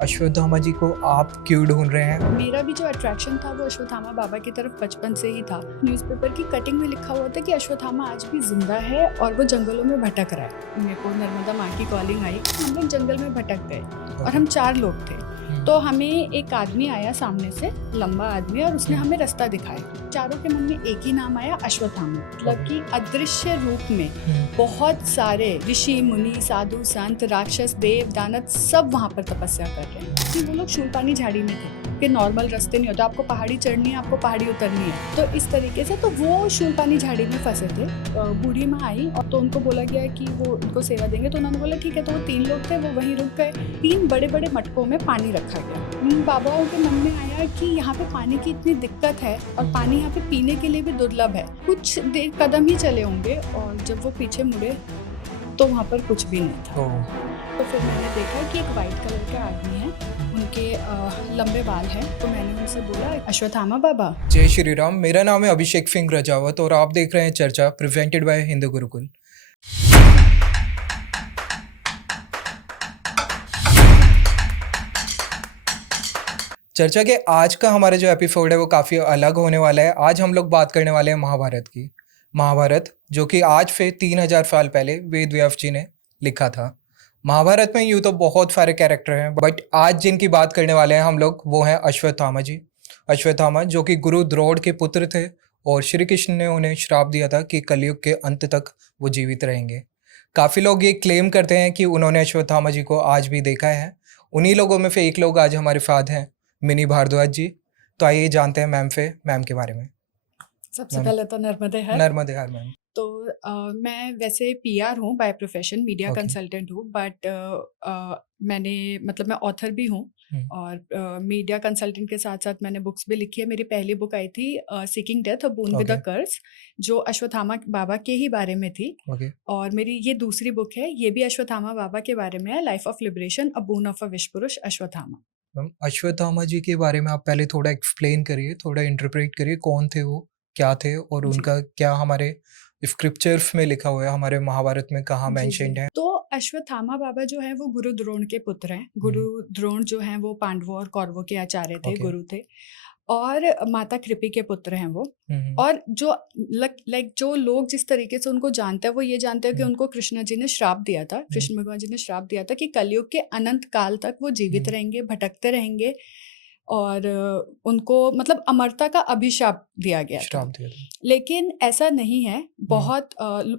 अश्वत्थामा जी को आप क्यों ढूँढ रहे हैं? मेरा भी जो अट्रैक्शन था वो अश्वत्थामा बाबा की तरफ बचपन से ही था। न्यूज़पेपर की कटिंग में लिखा हुआ था कि अश्वत्थामा आज भी ज़िंदा है और वो जंगलों में भटक रहा है। मेरे को नर्मदा माँ की कॉलिंग आई, हम लोग जंगल में भटक गए और ओके। हम 4 लोग थे। हुँ, तो हमें एक आदमी आया सामने से, लंबा आदमी, और उसने हुँ, हमें रास्ता दिखाया। चारों के मन में एक ही नाम आया, अश्वत्थामा। मतलब ओके। कि अदृश्य रूप में हुँ, बहुत सारे ऋषि, मुनि, साधु, संत, राक्षस, देव, दानव सब वहाँ पर तपस्या कर रहे हैं। कि वो लोग शूलपानी झाड़ी में थे कि नॉर्मल रास्ते नहीं होता, आपको पहाड़ी चढ़नी है, आपको पहाड़ी उतरनी है। तो इस तरीके से तो वो शूलपानी झाड़ी में फँसे थे। बूढ़ी माँ आई और तो उनको बोला गया कि वो उनको सेवा देंगे, तो उन्होंने बोला ठीक है। तो वो 3 लोग थे, वो वहीं रुक गए। 3 बड़े-बड़े मटकों में पानी रखा गया। उन बाबाओं के मन में आया कि यहाँ पे पानी की इतनी दिक्कत है और पानी यहाँ पे पीने के लिए भी दुर्लभ है। कुछ देर कदम ही चले होंगे और जब वो पीछे मुड़े तो वहाँ पर कुछ भी नहीं था। ओह! तो फिर मैंने देखा कि एक वाइट कलर के आदमी हैं, उनके लंबे बाल हैं, तो मैंने उनसे बोला, अश्वत्थामा बाबा? जय श्री राम, मेरा नाम है अभिषेक सिंह रजावत और आप देख रहे हैं चर्चा प्रेज़ेंटेड बाय हिंदू गुरुकुल। चर्चा के आज का हमारा जो एपिसोड है वो काफ़ी अलग होने वाला है। आज हम लोग बात करने वाले हैं महाभारत की। महाभारत जो कि आज से 3000 साल पहले वेद व्यास जी ने लिखा था। महाभारत में यूँ तो बहुत सारे कैरेक्टर हैं बट आज जिनकी बात करने वाले हैं हम लोग वो हैं अश्वत्थामा जी। अश्वत्थामा जो कि गुरु द्रोण के पुत्र थे और श्री कृष्ण ने उन्हें श्राप दिया था कि कलयुग के अंत तक वो जीवित रहेंगे। काफ़ी लोग ये क्लेम करते हैं कि उन्होंने अश्वत्थामा जी को आज भी देखा है। उन्हीं लोगों में से एक लोग आज हमारे साथ हैं, मिनी भारद्वाज जी। तो आइए जानते हैं मैम के बारे में। सबसे मैम, पहले तो नर्मदे हर। नर्मदे हर मैम। तो मैं वैसे पीआर हूँ by profession, media okay. Consultant हूँ, बट मैंने मतलब मैं ऑथर भी हूँ हुँ, और मीडिया कंसल्टेंट के साथ-साथ मैंने बुक्स भी लिखी है। मेरी पहली बुक आई थी seeking death a boon with okay, a curse, जो अश्वत्थामा बाबा के ही बारे में थी। ओके। और मेरी ये दूसरी बुक है, ये भी अश्वत्थामा बाबा के बारे में है, life of liberation a boon of a विश्व पुरुष अश्वत्थामा। मैम अश्वत्थामा जी के बारे में आप पहले थोड़ा एक्सप्लेन करिए, थोड़ा इंटरप्रेट करिए कौन थे वो, क्या थे और जी। उनका क्या हमारे स्क्रिप्चर्स में लिखा हुआ है, हमारे महाभारत में कहाँ जी, जी। मेंशन्ड है? तो अश्वत्थामा बाबा जो हैं वो गुरु द्रोण के पुत्र हैं। गुरु हुँ, द्रोण जो हैं वो पांडवों और कौरवों के आचार्य थे, ओके। गुरु थे। और माता कृपि के पुत्र हैं वो। हुँ, हुँ, और जो लाइक जो लोग जिस तरीके से उनको जानते हैं, वो ये जानते हैं कि हुँ, उनको कृष्ण जी ने श्राप दिया था। हुँ, कृष्ण भगवान जी ने श्राप दिया था कि कलयुग के अनंत काल तक वो जीवित हुँ, रहेंगे, भटकते रहेंगे और उनको मतलब अमरता का अभिशाप दिया गया था। श्राप दिया था। लेकिन ऐसा नहीं है। हुँ,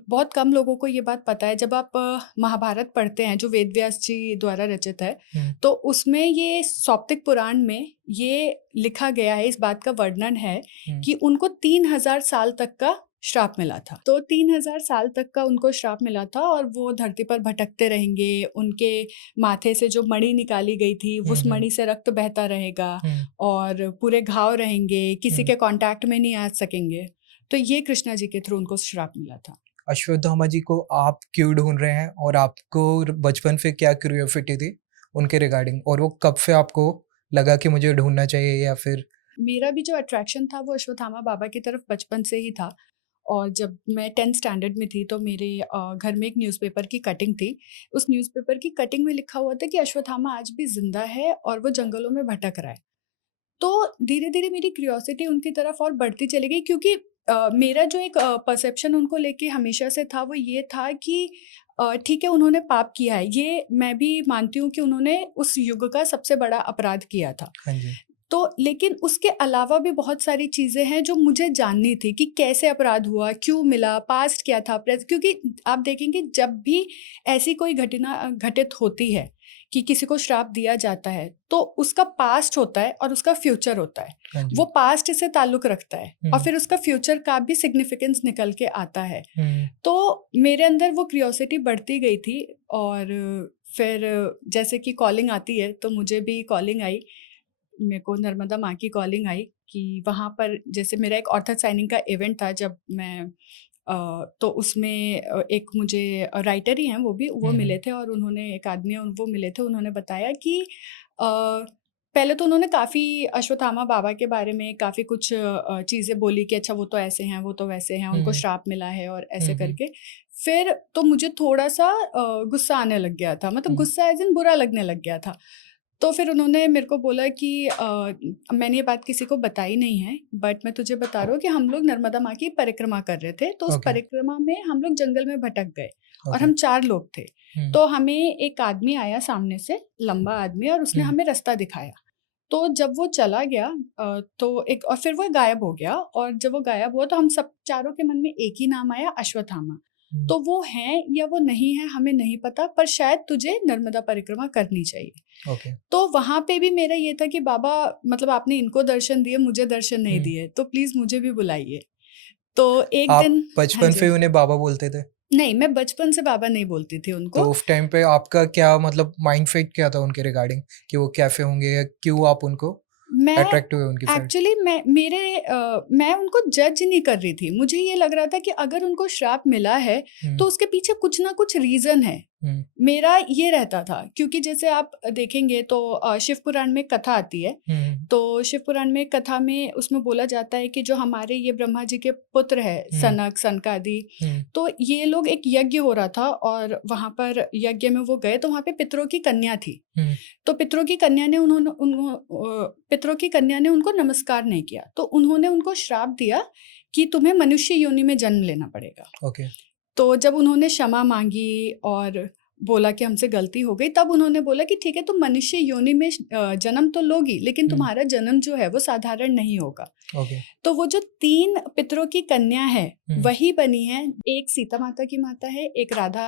बहुत कम लोगों को ये बात पता है। जब आप महाभारत पढ़ते हैं जो वेद व्यास जी द्वारा रचित है, हुँ, तो उसमें ये सौप्तिक पुराण में ये लिखा गया है, इस बात का वर्णन है हुँ, कि उनको 3000 साल तक का श्राप मिला था। तो 3000 साल तक का उनको श्राप मिला था और वो धरती पर भटकते रहेंगे। उनके माथे से जो मणि निकाली गई थी, हुँ, उस हुँ, मणि से रक्त बहता रहेगा हुँ, और पूरे घाव रहेंगे, किसी हुँ। के कॉन्टैक्ट में नहीं आ सकेंगे। तो ये कृष्णा जी के थ्रू उनको श्राप मिला था। अश्वत्थामा जी को आप क्यों ढूँढ रहे हैं और आपको बचपन से क्या क्यूरियोसिटी थी उनके रिगार्डिंग और वो कब से आपको लगा कि मुझे ढूँढना चाहिए या फिर मेरा भी जो अट्रैक्शन था वो अश्वत्थामा बाबा की तरफ बचपन से ही था। और जब मैं 10th स्टैंडर्ड में थी तो मेरे घर में एक न्यूज़पेपर की कटिंग थी। उस न्यूज़पेपर की कटिंग में लिखा हुआ था कि अश्वत्थामा आज भी ज़िंदा है और वो जंगलों में भटक रहा है। तो धीरे-धीरे मेरी क्यूरियोसिटी उनकी तरफ और बढ़ती चली गई, क्योंकि मेरा जो एक परसेप्शन उनको लेके हमेशा से था वो ये था कि ठीक है, उन्होंने पाप किया है, ये मैं भी मानती हूँ कि उन्होंने उस युग का सबसे बड़ा अपराध किया था। हाँ जी। तो लेकिन उसके अलावा भी बहुत सारी चीज़ें हैं जो मुझे जाननी थी कि कैसे अपराध हुआ, क्यों मिला, पास्ट क्या था, क्योंकि आप देखेंगे जब भी ऐसी कोई घटना घटित होती है कि किसी को श्राप दिया जाता है, तो उसका पास्ट होता है और उसका फ्यूचर होता है। हाँ जी। वो पास्ट से ताल्लुक़ रखता है और हुँ, फिर उसका फ्यूचर का भी सिग्निफिकेंस निकल के आता है। हुँ, तो मेरे अंदर वो क्यूरियोसिटी बढ़ती गई थी और फिर जैसे कि कॉलिंग आती है, तो मुझे भी कॉलिंग आई। मेरे को नर्मदा माँ की कॉलिंग आई कि वहाँ पर जैसे मेरा एक ऑथर साइनिंग का इवेंट था, जब मैं तो उसमें एक मुझे राइटर ही हैं वो हुँ, मिले हुँ, थे और उन्होंने एक आदमी वो मिले थे, उन्होंने बताया कि पहले तो उन्होंने काफ़ी अश्वत्थामा बाबा के बारे में काफ़ी कुछ चीज़ें बोली कि अच्छा वो तो ऐसे हैं, वो तो वैसे हैं, उनको हुँ, श्राप मिला है और हुँ, ऐसे हुँ, करके। फिर तो मुझे थोड़ा-सा गुस्सा आने लग गया था, मतलब हुँ, गुस्सा एज़ इन बुरा लगने लग गया था। तो फिर उन्होंने मेरे को बोला कि मैंने ये बात किसी को बताई नहीं है, बट मैं तुझे बता रहा हूँ कि हम लोग नर्मदा माँ की परिक्रमा कर रहे थे, तो उस ओके, परिक्रमा में हम लोग जंगल में भटक गए और ओके। हम 4 लोग थे। हुँ, तो हमें एक आदमी आया सामने से, लंबा आदमी, और उसने हुँ, हमें रास्ता दिखाया। तो जब वो चला गया तो एक और फिर वो गायब हो गया, और जब वो गायब हुआ तो हम सब चारों के मन में एक ही नाम आया, अश्वत्थामा। हुँ, तो वो हैं या वो नहीं है हमें नहीं पता, पर शायद तुझे नर्मदा परिक्रमा करनी चाहिए। ओके। तो वहाँ पे भी मेरा ये था कि बाबा, मतलब आपने इनको दर्शन दिए, मुझे दर्शन नहीं हुँ। दिए, तो प्लीज़ मुझे भी बुलाइए। तो एक आप दिन, हाँ बचपन जी। से उन्हें बाबा बोलते थे? नहीं, मैं बचपन से बाबा नहीं बोलती थी तो उनको। उस टाइम पे आपका क्या मतलब माइंडसेट क्या था उनके रिगार्डिंग कि वो कैसे होंगे या क्यों आप उनको मैं अट्रैक्ट हुए उनकी साइड? एक्चुअली मैं उनको जज नहीं कर रही थी। मुझे ये लग रहा था कि अगर उनको श्राप मिला है, हुँ, तो उसके पीछे कुछ ना कुछ रीज़न है। हुँ, मेरा ये रहता था, क्योंकि जैसे आप देखेंगे तो शिव पुराण में कथा आती है। हुँ, तो शिव पुराण में कथा में उसमें बोला जाता है कि जो हमारे ये ब्रह्मा जी के पुत्र हैं, हुँ, सनक, सनकादि, हुँ, तो ये लोग, एक यज्ञ हो रहा था और वहाँ पर यज्ञ में वो गए, तो वहाँ पे पितरों की कन्या थी। हुँ, तो पितरों की कन्या ने उनको नमस्कार नहीं किया, तो उन्होंने उनको श्राप दिया कि तुम्हें मनुष्य योनि में जन्म लेना पड़ेगा। ओके। तो जब उन्होंने क्षमा मांगी और बोला कि हमसे गलती हो गई, तब उन्होंने बोला कि ठीक है, तुम मनुष्य योनि में जन्म तो लोगी, लेकिन हुँ, तुम्हारा जन्म जो है वो साधारण नहीं होगा। ओके। तो वो जो 3 पितरों की कन्या है, हुँ, वही बनी है। एक सीता माता की माता है, एक राधा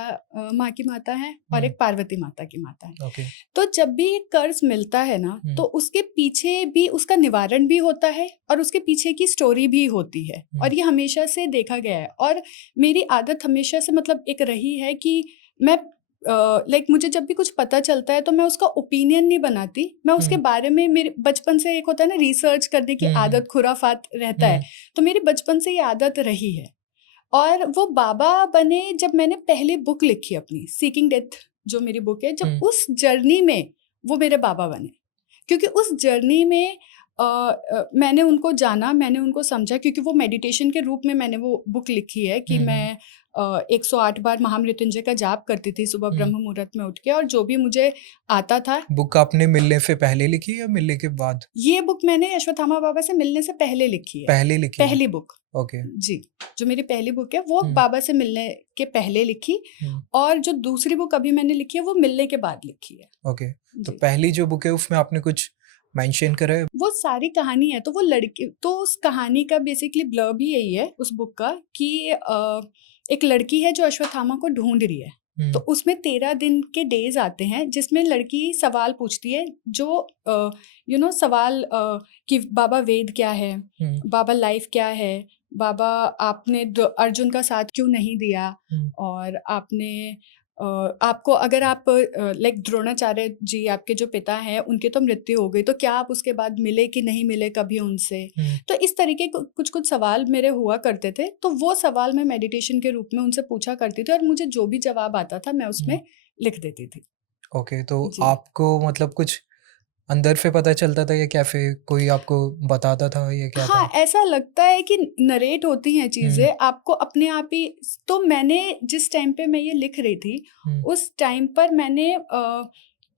माँ की माता है, और हुँ, एक पार्वती माता की माता है। ओके। तो जब भी एक कर्ज मिलता है ना, हुँ, तो उसके पीछे भी उसका निवारण भी होता है और उसके पीछे की स्टोरी भी होती है, हुँ, और ये हमेशा से देखा गया है। और मेरी आदत हमेशा से मतलब एक रही है कि मैं लाइक मुझे जब भी कुछ पता चलता है तो मैं उसका ओपिनियन नहीं बनाती, मैं उसके हुँ, बारे में, मेरे बचपन से एक होता है ना रिसर्च करने की हुँ, हुँ, आदत, खुराफात रहता है, हुँ, तो मेरी बचपन से ये आदत रही है। और वो बाबा बने जब मैंने पहली बुक लिखी अपनी, सीकिंग डेथ जो मेरी बुक है, जब हुँ, उस जर्नी में वो मेरे बाबा बने। क्योंकि उस जर्नी में मैंने उनको जाना, मैंने उनको समझा, क्योंकि वो मेडिटेशन के रूप में मैंने वो बुक लिखी है कि हुँ, हुँ, मैं 108 बार महामृत्युंजय का जाप करती थी सुबह हुँ। ब्रह्म मुहूर्त में उठ के, और जो भी मुझे आता था। बुक आपने मिलने से पहले लिखी या मिलने के बाद? ये बुक मैंने अश्वत्थामा बाबा से मिलने से पहले लिखी है, पहले लिखी है। पहली बुक। ओके। जी, जो मेरी पहली बुक है वो हुँ, बाबा से मिलने के पहले लिखी, हुँ, और जो दूसरी बुक अभी मैंने लिखी है वो मिलने के बाद लिखी है। ओके। तो जी। पहली जो बुक है उसमें आपने कुछ मेंशन करा है? वो सारी कहानी है, तो वो लड़की, तो उस कहानी का बेसिकली ब्लर्ब ही यही है उस बुक का कि एक लड़की है जो अश्वत्थामा को ढूँढ रही है। तो हुँ, उसमें 13 दिन के डेज़ आते हैं जिसमें लड़की सवाल पूछती है, जो सवाल कि बाबा वेद क्या है? हुँ, बाबा लाइफ़ क्या है? बाबा आपने द अर्जुन का साथ क्यों नहीं दिया? हुँ, और आपको अगर आप लाइक द्रोणाचार्य जी आपके जो पिता हैं, उनकी तो मृत्यु हो गई, तो क्या आप उसके बाद मिले कि नहीं मिले कभी उनसे? हुँ, तो इस तरीके कुछ-कुछ सवाल मेरे हुआ करते थे, तो वो सवाल मैं मेडिटेशन के रूप में उनसे पूछा करती थी, और मुझे जो भी जवाब आता था मैं हुँ। उसमें लिख देती थी। ओके, तो जी। आपको मतलब कुछ अंदर से पता चलता था या कैफ़े कोई आपको बताता था या क्या हाँ, था? ऐसा लगता है कि नरेट होती हैं हुँ, चीज़ें, आपको अपने आप ही। तो मैंने जिस टाइम पे मैं ये लिख रही थी, हुँ, उस टाइम पर मैंने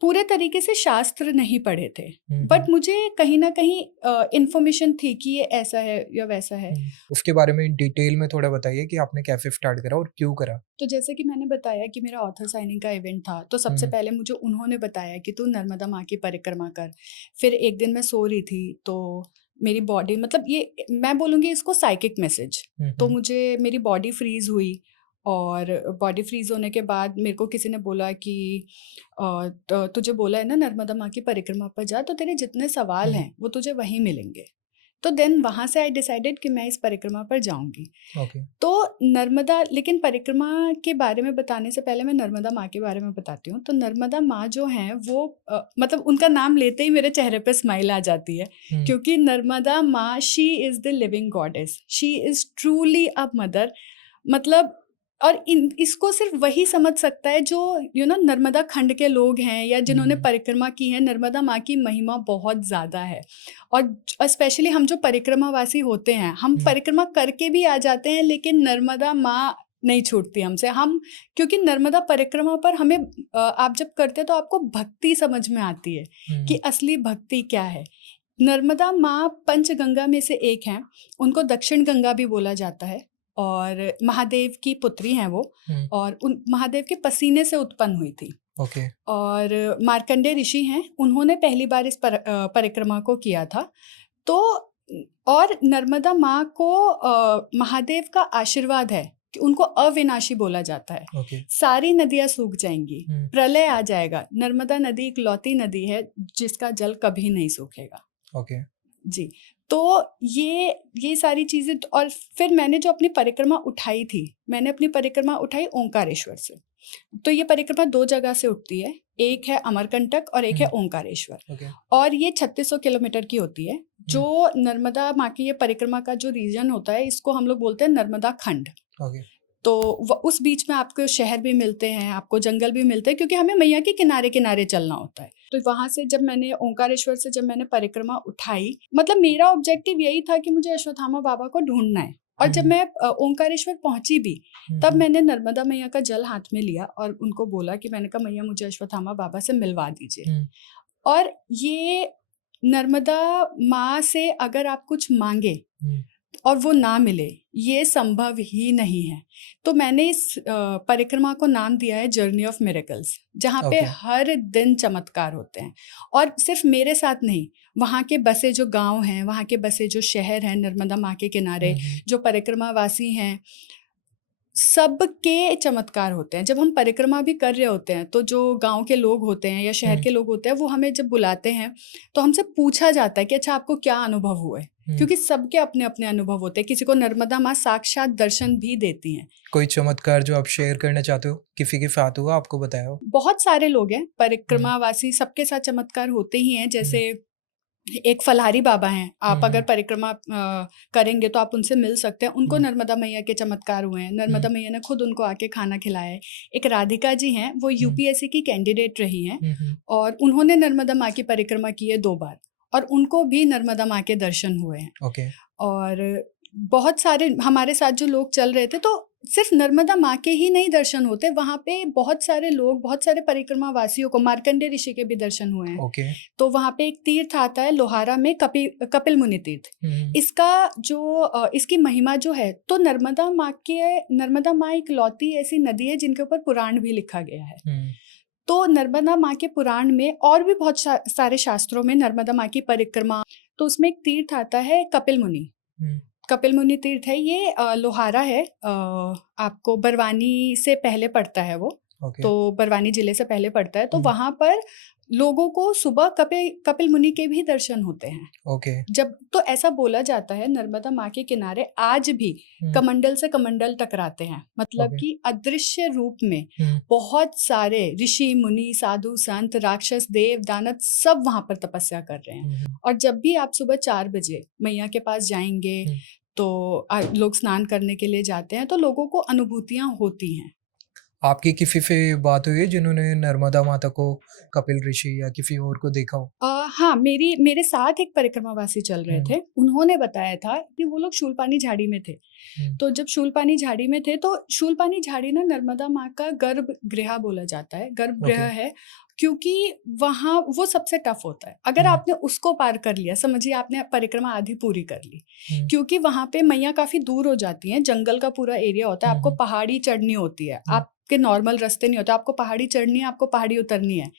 पूरे तरीके से शास्त्र नहीं पढ़े थे। हुँ, बट हुँ, मुझे कहीं न कहीं इन्फॉर्मेशन थी कि ये ऐसा है या वैसा है। हुँ। उसके बारे में डिटेल में थोड़ा बताइए कि आपने कैसे स्टार्ट करा और क्यों करा? तो जैसे कि मैंने बताया कि मेरा ऑथर साइनिंग का इवेंट था, तो सबसे हुँ, पहले मुझे उन्होंने बताया कि तू नर्मदा माँ की परिक्रमा कर। फिर एक दिन मैं सो रही थी, तो मेरी बॉडी, मतलब ये मैं बोलूँगी इसको साइकिक मैसेज। हुँ, तो हुँ, मुझे मेरी बॉडी फ्रीज़ हुई, और बॉडी फ्रीज़ होने के बाद मेरे को किसी ने बोला कि तुझे बोला है ना नर्मदा माँ की परिक्रमा पर जा, तो तेरे जितने सवाल हुँ, हैं वो तुझे वहीं मिलेंगे। तो देन वहाँ से आई डिसाइडेड कि मैं इस परिक्रमा पर जाऊँगी। ओके। तो नर्मदा, लेकिन परिक्रमा के बारे में बताने से पहले मैं नर्मदा माँ के बारे में बताती हूँ। तो नर्मदा माँ जो हैं वो मतलब उनका नाम लेते ही मेरे चेहरे पे स्माइल आ जाती है, हुँ, क्योंकि नर्मदा माँ, she is the living goddess, she is truly a mother. मतलब, और इन इसको सिर्फ़ वही समझ सकता है जो नर्मदा खंड के लोग हैं या जिन्होंने हुँ, परिक्रमा की है। नर्मदा माँ की महिमा बहुत ज़्यादा है, और स्पेशली हम जो परिक्रमावासी होते हैं, हम हुँ, परिक्रमा करके भी आ जाते हैं, लेकिन नर्मदा माँ नहीं छूटती हमसे। हम क्योंकि नर्मदा परिक्रमा पर हमें आप जब करते हैं तो आपको भक्ति समझ में आती है कि असली भक्ति क्या है। नर्मदा माँ पंचगंगा में से एक हैं, उनको दक्षिण गंगा भी बोला जाता है और महादेव की पुत्री हैं वो, और उन महादेव के पसीने से उत्पन्न हुई थी। ओके। और मार्कंडेय ऋषि हैं, उन्होंने पहली बार इस परिक्रमा को किया था। तो और नर्मदा माँ को महादेव का आशीर्वाद है कि उनको अविनाशी बोला जाता है। ओके। सारी नदियां सूख जाएंगी, हम्म। प्रलय आ जाएगा, नर्मदा नदी इकलौती नदी है जिसका जल कभी नहीं सूखेगा। ओके। जी, तो ये सारी चीजें। और फिर मैंने जो अपनी परिक्रमा उठाई थी, मैंने अपनी परिक्रमा उठाई ओंकारेश्वर से। तो ये परिक्रमा 2 जगह से उठती है, एक है अमरकंटक और एक है ओंकारेश्वर। ओके। और ये 3600 किलोमीटर की होती है। जो नर्मदा माँ की ये परिक्रमा का जो रीजन होता है, इसको हम लोग बोलते हैं नर्मदा खंड। ओके। तो उस बीच में आपको शहर भी मिलते हैं, आपको जंगल भी मिलते हैं, क्योंकि हमें मैया के किनारे किनारे चलना होता है। तो वहां से जब मैंने ओंकारेश्वर से जब मैंने परिक्रमा उठाई, मतलब मेरा ऑब्जेक्टिव यही था कि मुझे अश्वत्थामा बाबा को ढूंढना है। और जब मैं ओंकारेश्वर पहुंची भी, तब मैंने नर्मदा मैया का जल हाथ में लिया और उनको बोला कि मैंने कहा मैया मुझे अश्वत्थामा बाबा से मिलवा दीजिए। और ये नर्मदा माँ से अगर आप कुछ मांगे और वो ना मिले, ये संभव ही नहीं है। तो मैंने इस परिक्रमा को नाम दिया है जर्नी ऑफ मिरेकल्स, जहाँ पे हर दिन चमत्कार होते हैं। और सिर्फ मेरे साथ नहीं, वहाँ के बसे जो गांव हैं, वहाँ के बसे जो शहर हैं नर्मदा माँ के किनारे, जो परिक्रमा वासी हैं, सबके चमत्कार होते हैं। जब हम परिक्रमा भी कर रहे होते हैं, तो जो गांव के लोग होते हैं या शहर के लोग होते हैं, वो हमें जब बुलाते हैं तो हमसे पूछा जाता है कि अच्छा आपको क्या अनुभव हुए, क्योंकि सबके अपने अपने अनुभव होते हैं। किसी को नर्मदा माँ साक्षात दर्शन भी देती हैं। कोई चमत्कार जो आप शेयर करना चाहते हो, किसी के साथ हुआ, आपको बताया हो? बहुत सारे लोग हैं परिक्रमावासी, सबके साथ चमत्कार होते ही हैं। जैसे एक फलहारी बाबा हैं, आप अगर परिक्रमा करेंगे तो आप उनसे मिल सकते हैं। उनको नर्मदा मैया के चमत्कार हुए हैं, नर्मदा मैया ने खुद उनको आके खाना खिलाया है। एक राधिका जी हैं, वो यूपीएससी की कैंडिडेट रही हैं और उन्होंने नर्मदा माँ की परिक्रमा की है 2 बार, और उनको भी नर्मदा माँ के दर्शन हुए हैं। ओके। और बहुत सारे हमारे साथ जो लोग चल रहे थे, तो सिर्फ नर्मदा माँ के ही नहीं दर्शन होते, वहाँ पे बहुत सारे लोग, बहुत सारे परिक्रमा वासियों को मार्कंडेय ऋषि के भी दर्शन हुए हैं। ओके। तो वहाँ पे एक तीर्थ आता है लोहारा में, कपिल मुनि तीर्थ। इसका जो इसकी महिमा जो है, तो नर्मदा माँ इकलौती ऐसी नदी है जिनके ऊपर पुराण भी लिखा गया है। तो नर्मदा माँ के पुराण में और भी बहुत सारे शास्त्रों में नर्मदा माँ की परिक्रमा, तो उसमें एक तीर्थ आता है कपिल मुनि। कपिल मुनि तीर्थ है ये, लोहारा है, आपको बरवानी से पहले पड़ता है वो। तो बरवानी जिले से पहले पड़ता है। तो वहां पर लोगों को सुबह कपिल मुनि के भी दर्शन होते हैं। जब तो ऐसा बोला जाता है, नर्मदा माँ के किनारे आज भी कमंडल से कमंडल टकराते हैं, मतलब कि अदृश्य रूप में बहुत सारे ऋषि मुनि, साधु संत, राक्षस, देव दानव सब वहां पर तपस्या कर रहे हैं। और जब भी आप सुबह 4 बजे मैया के पास जाएंगे, तो लोग स्नान करने के लिए जाते हैं, तो लोगों को अनुभूतियां होती हैं। आपकी किसी से बात हुई है जिन्होंने नर्मदा माता को, कपिल ऋषि या किसी और को देखा हो? हाँ, मेरे साथ एक परिक्रमावासी चल रहे थे। उन्होंने बताया था कि वो लोग शूलपानी झाड़ी में थे। तो जब शूलपानी झाड़ी में थे, तो शूलपानी झाड़ी ना नर्मदा माँ का गर्भगृह बोला जाता है, गर्भगृह है, क्योंकि वहाँ वो सबसे टफ होता है। अगर आपने उसको पार कर लिया, समझिए आपने परिक्रमा आधी पूरी कर ली, क्योंकि वहाँ पे मैया काफी दूर हो जाती हैं, जंगल का पूरा एरिया होता है, आपको पहाड़ी चढ़नी होती है, आपके नॉर्मल रास्ते नहीं होते, आपको पहाड़ी चढ़नी है, आपको पहाड़ी उतरनी है।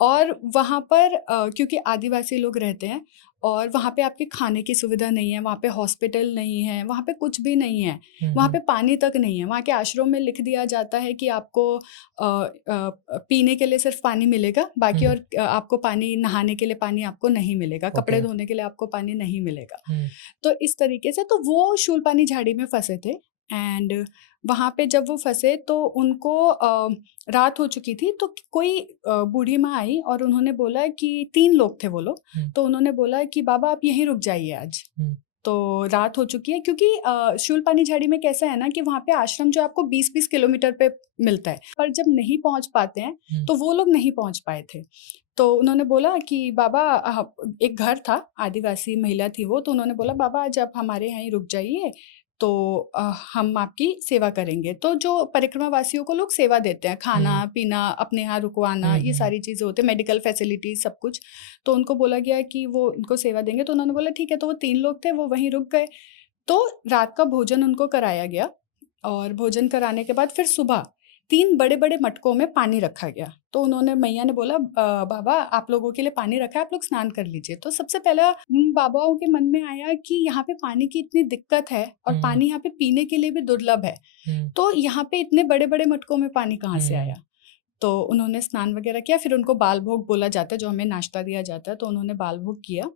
और वहाँ पर क्योंकि आदिवासी लोग रहते हैं, और वहाँ पे आपके खाने की सुविधा नहीं है, वहाँ पे हॉस्पिटल नहीं है, वहाँ पे कुछ भी नहीं है, वहाँ पे पानी तक नहीं है। वहाँ के आश्रम में लिख दिया जाता है कि आपको पीने के लिए सिर्फ पानी मिलेगा, बाकी और आपको पानी, नहाने के लिए पानी आपको नहीं मिलेगा, कपड़े धोने के लिए आपको पानी नहीं मिलेगा। तो इस तरीके से तो वो शूलपानी झाड़ी में फंसे थे। एंड वहाँ पे जब वो फंसे तो उनको रात हो चुकी थी। तो कोई बूढ़ी माँ आई और उन्होंने बोला कि 3 लोग थे वो लोग, तो उन्होंने बोला कि बाबा आप यहीं रुक जाइए आज, तो रात हो चुकी है। क्योंकि शूलपानी झाड़ी में कैसा है ना कि वहाँ पे आश्रम जो आपको 20-20 किलोमीटर पे मिलता है, पर जब नहीं पहुँच पाते हैं तो वो लोग नहीं पहुँच पाए थे। तो उन्होंने बोला कि बाबा, एक घर था, आदिवासी महिला थी वो, तो उन्होंने बोला बाबा आज आप हमारे यहाँ ही रुक जाइए, तो हम आपकी सेवा करेंगे। तो जो परिक्रमा वासियों को लोग सेवा देते हैं, खाना पीना, अपने यहाँ रुकवाना, ये सारी चीज़ें होती है, मेडिकल फैसिलिटीज सब कुछ। तो उनको बोला गया कि वो उनको सेवा देंगे, तो उन्होंने बोला ठीक है। तो वो 3 लोग थे, वो वहीं रुक गए। तो रात का भोजन उनको कराया गया और भोजन कराने के बाद फिर सुबह 3 बड़े-बड़े मटकों में पानी रखा गया। तो उन्होंने मैया ने बोला बाबा आप लोगों के लिए पानी रखा है, आप लोग स्नान कर लीजिए। तो सबसे पहला उन बाबाओं के मन में आया कि यहाँ पे पानी की इतनी दिक्कत है और पानी यहाँ पे पीने के लिए भी दुर्लभ है। तो यहाँ पे इतने बड़े-बड़े मटकों में पानी कहाँ से आया? तो उन्होंने स्नान वगैरह किया, फिर उनको बाल भोग बोला जाता है, जो हमें नाश्ता दिया जाता है, तो उन्होंने बाल भोग किया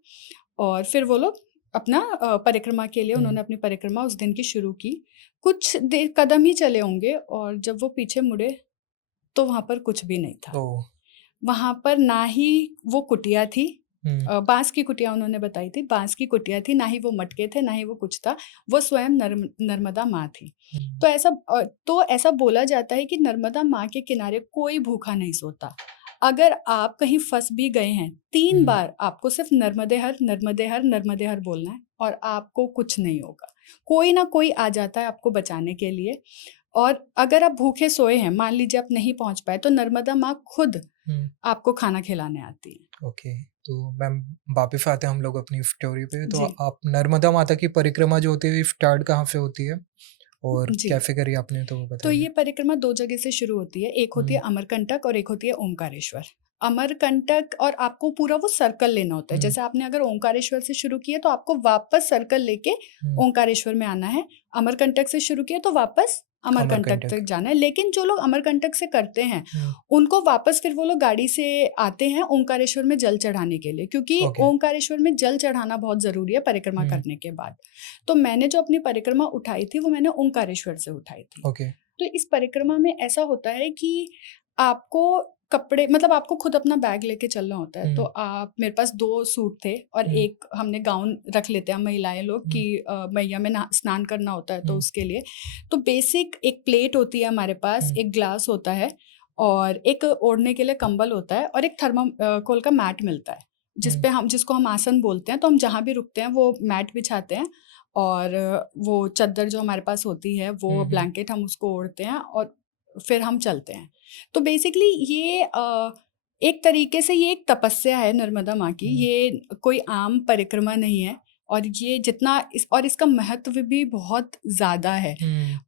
और फिर वो लोग अपना परिक्रमा के लिए उन्होंने अपनी परिक्रमा उस दिन की शुरू की। कुछ देर कदम ही चले होंगे और जब वो पीछे मुड़े तो वहाँ पर कुछ भी नहीं था। ओह! वहाँ पर ना ही वो कुटिया थी, बाँस की कुटिया उन्होंने बताई थी, बाँस की कुटिया थी, ना ही वो मटके थे, ना ही वो कुछ था, वो स्वयं नर्मदा माँ थी। तो ऐसा बोला जाता है कि नर्मदा माँ के किनारे कोई भूखा नहीं सोता। अगर आप कहीं फँस भी गए हैं, 3 बार आपको सिर्फ़ नर्मदे हर, नर्मदे हर, नर्मदे हर बोलना है और आपको कुछ नहीं होगा। कोई ना कोई आ जाता है आपको बचाने के लिए। और अगर आप भूखे सोए हैं, मान लीजिए आप नहीं पहुँच पाए, तो नर्मदा माँ खुद आपको खाना खिलाने आती है। ओके, तो मैम वापस आते हैं हम लोग अपनी स्टोरी पे। तो जी। आप नर्मदा माता की परिक्रमा जो होती है स्टार्ट कहाँ से होती है और जी। कैसे करी आपने, तो वो तो बताइए? ये परिक्रमा 2 जगह से शुरू होती है, एक होती है अमरकंटक और एक होती है ओमकारेश्वर। अमरकंटक और आपको पूरा वो सर्कल लेना होता है, जैसे आपने अगर ओमकारेश्वर से शुरू किया तो आपको वापस सर्कल लेके ओमकारेश्वर में आना है। अमरकंटक से शुरू किया तो वापस अमरकंटक तक अमरकंटक। जाना है। लेकिन जो लोग अमरकंटक से करते हैं, उनको वापस फिर वो लोग गाड़ी से आते हैं ओमकारेश्वर में जल चढ़ाने के लिए, क्योंकि ओके। ओमकारेश्वर में जल चढ़ाना बहुत ज़रूरी है परिक्रमा करने के बाद। तो मैंने जो अपनी परिक्रमा उठाई थी, वो मैंने ओमकारेश्वर से उठाई थी। ओके। तो इस परिक्रमा में ऐसा होता है कि आपको कपड़े मतलब आपको खुद अपना बैग लेके चलना होता है। तो आप मेरे पास 2 सूट थे और एक हमने गाउन रख लेते हैं महिलाएं लोग कि मैया में स्नान करना होता है तो उसके लिए। तो बेसिक एक प्लेट होती है हमारे पास, एक ग्लास होता है और एक ओढ़ने के लिए कंबल होता है और एक थर्माकोल का मैट मिलता है, जिसको हम आसन बोलते हैं। तो हम जहाँ भी रुकते हैं वो मैट बिछाते हैं और वो चद्दर जो हमारे पास होती है, वो ब्लैंकेट हम उसको ओढ़ते हैं और फिर हम चलते हैं। तो बेसिकली ये एक तरीके से ये एक तपस्या है नर्मदा माँ की, ये कोई आम परिक्रमा नहीं है और ये इसका महत्व भी बहुत ज़्यादा है।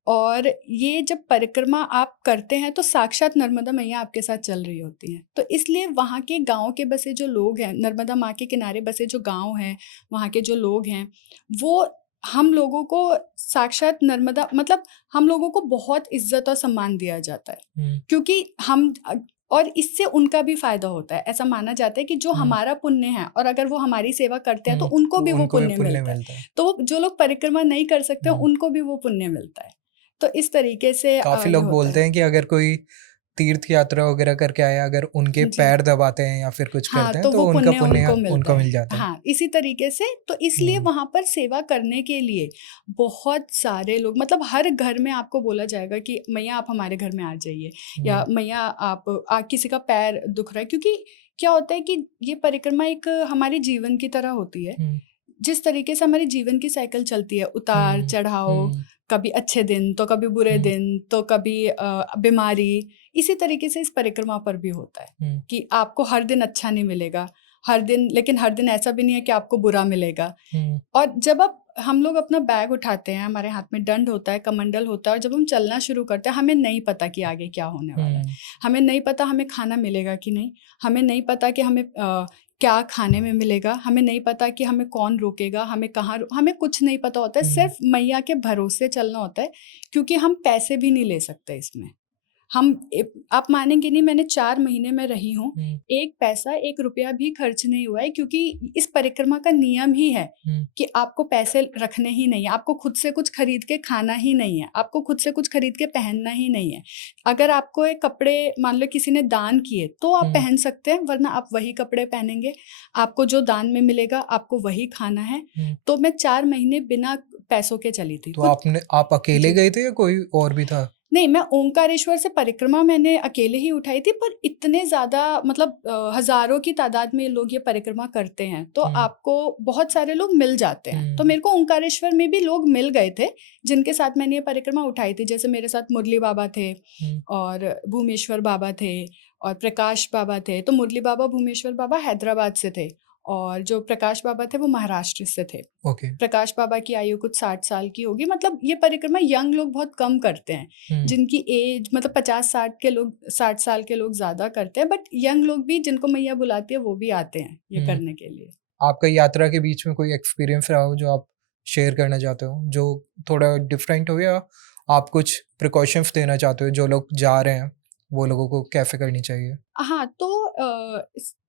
और ये जब परिक्रमा आप करते हैं तो साक्षात नर्मदा मैया आपके साथ चल रही होती हैं। तो इसलिए वहाँ के गाँव के बसे जो लोग हैं, नर्मदा माँ के किनारे बसे जो गाँव हैं, वहाँ के जो लोग हैं, वो हम लोगों को साक्षात नर्मदा मतलब हम लोगों को बहुत इज़्ज़त और सम्मान दिया जाता है, क्योंकि और इससे उनका भी फ़ायदा होता है। ऐसा माना जाता है कि जो हमारा पुण्य है और अगर वो हमारी सेवा करते हैं तो उनको भी वो पुण्य मिलता है। तो जो लोग परिक्रमा नहीं कर सकते उनको भी वो पुण्य मिलता है। तो इस तरीके से काफ़ी ये लोग होता बोलते है। हैं कि अगर कोई तीर्थ यात्रा वगैरह करके आया, अगर उनके जी। पैर दबाते हैं या फिर कुछ हाँ, करते हैं तो तो वो उनका पुण्य पुण्य उनको मिलता उनको है। मिल जाता है। हाँ, इसी तरीके से तो इसलिए वहाँ पर सेवा करने के लिए बहुत सारे लोग मतलब हर घर में आपको बोला जाएगा कि मैया आप हमारे घर में आ जाइए या मैया आप किसी का पैर दुख रहा है, क्योंकि क्या होता है कि ये परिक्रमा एक हमारे जीवन की तरह होती है। जिस तरीके से हमारे जीवन की साइकिल चलती है, उतार-चढ़ाव, कभी अच्छे दिन, तो कभी बुरे दिन, तो कभी बीमारी, इसी तरीके से इस परिक्रमा पर भी होता है कि आपको हर दिन अच्छा नहीं मिलेगा, लेकिन हर दिन ऐसा भी नहीं है कि आपको बुरा मिलेगा। और जब हम लोग अपना बैग उठाते हैं, हमारे हाथ में दंड होता है, कमंडल होता है और जब हम चलना शुरू करते हैं, हमें नहीं पता कि आगे क्या होने वाला है। हमें नहीं पता हमें खाना मिलेगा कि नहीं, हमें नहीं पता कि हमें क्या खाने में मिलेगा, हमें नहीं पता कि हमें कौन रोकेगा, हमें कुछ नहीं पता होता है। सिर्फ मैया के भरोसे चलना होता है, क्योंकि हम पैसे भी नहीं ले सकते इसमें। आप मानेंगे नहीं, मैंने 4 महीने में रही हूँ, 1 पैसा 1 रुपया भी खर्च नहीं हुआ है, क्योंकि इस परिक्रमा का नियम ही है कि आपको पैसे रखने ही नहीं है, आपको खुद से कुछ खरीद के खाना ही नहीं है, आपको खुद से कुछ खरीद के पहनना ही नहीं है। अगर आपको एक कपड़े मान लो किसी ने दान किए तो आप पहन सकते हैं, वरना आप वही कपड़े पहनेंगे। आपको जो दान में मिलेगा आपको वही खाना है। तो मैं 4 महीने बिना पैसों के चली थी। तो आप अकेले जी। गए थे या कोई और भी था? नहीं, मैं ओंकारेश्वर से परिक्रमा मैंने अकेले ही उठाई थी, पर इतने ज़्यादा मतलब हज़ारों की तादाद में लोग ये परिक्रमा करते हैं, तो आपको बहुत सारे लोग मिल जाते हैं। तो मेरे को ओंकारेश्वर में भी लोग मिल गए थे, जिनके साथ मैंने ये परिक्रमा उठाई थी। जैसे मेरे साथ मुरली बाबा थे और भूमेश्वर बाबा थे और प्रकाश बाबा थे। तो मुरली बाबा, भूमेश्वर बाबा हैदराबाद से थे और जो प्रकाश बाबा थे वो महाराष्ट्र से थे। ओके। प्रकाश बाबा की आयु कुछ 60 साल की होगी। मतलब ये परिक्रमा यंग लोग बहुत कम करते हैं, जिनकी एज मतलब 50-60 के लोग, 60 साल के लोग ज़्यादा करते हैं, बट यंग लोग भी जिनको मैया बुलाती है वो भी आते हैं ये करने के लिए। आपका यात्रा के बीच में कोई एक्सपीरियंस रहा हो जो आप शेयर करना चाहते हो, जो थोड़ा डिफरेंट हो, या आप कुछ प्रिकॉशंस देना चाहते हो जो लोग जा रहे हैं वो लोगों को कैसे करनी चाहिए? हाँ,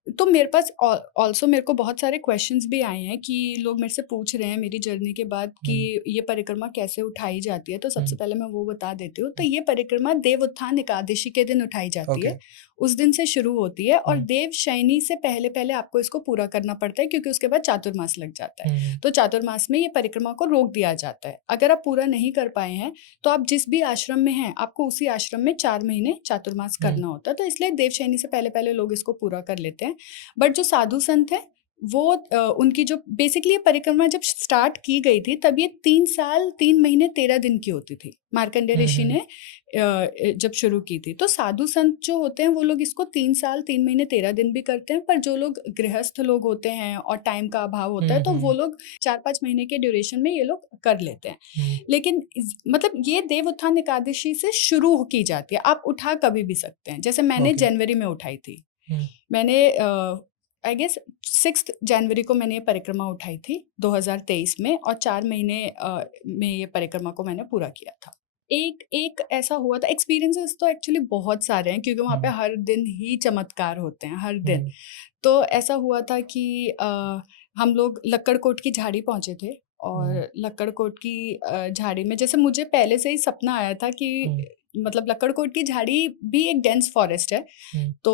तो मेरे पास ऑल्सो मेरे को बहुत सारे क्वेश्चंस भी आए हैं कि लोग मेरे से पूछ रहे हैं मेरी जर्नी के बाद कि ये परिक्रमा कैसे उठाई जाती है। तो सबसे पहले मैं वो बता देती हूँ। तो ये परिक्रमा देव उत्थान एकादशी के दिन उठाई जाती है। उस दिन से शुरू होती है और देव शयनी से पहले आपको इसको पूरा करना पड़ता है, क्योंकि उसके बाद चातुर्मास लग जाता है। तो चातुर्मास में ये परिक्रमा को रोक दिया जाता है। अगर आप पूरा नहीं कर पाए हैं तो आप जिस भी आश्रम में हैं, आपको उसी आश्रम में 4 महीने चातुर्मास करना होता है। तो इसलिए देवशयनी से पहले लोग इसको पूरा कर लेते हैं। बट जो साधु संत हैं वो उनकी जो बेसिकली ये परिक्रमा जब स्टार्ट की गई थी तब ये 3 साल 3 महीने 13 दिन की होती थी। मार्कंडेय ऋषि ने जब शुरू की थी। तो साधु संत जो होते हैं वो लोग इसको 3 साल 3 महीने 13 दिन भी करते हैं। पर जो लोग गृहस्थ लोग होते हैं और टाइम का अभाव होता है तो वो लोग 4-5 महीने के ड्यूरेशन में ये लोग कर लेते हैं। लेकिन मतलब ये देव उत्थान एकादशी से शुरू की जाती है। आप उठा कभी भी सकते हैं। जैसे मैंने जनवरी में उठाई थी। मैंने आई गेस 6 जनवरी को मैंने ये परिक्रमा उठाई थी 2023 में और 4 महीने में ये परिक्रमा को मैंने पूरा किया था। एक ऐसा हुआ था, एक्सपीरियंसेस तो एक्चुअली बहुत सारे हैं क्योंकि वहाँ पे हर दिन ही चमत्कार होते हैं, हर दिन। तो ऐसा हुआ था कि हम लोग लक्कड़कोट की झाड़ी पहुँचे थे और लक्कड़कोट की झाड़ी में जैसे मुझे पहले से ही सपना आया था कि मतलब लक्कड़कोट की झाड़ी भी एक डेंस फॉरेस्ट है। तो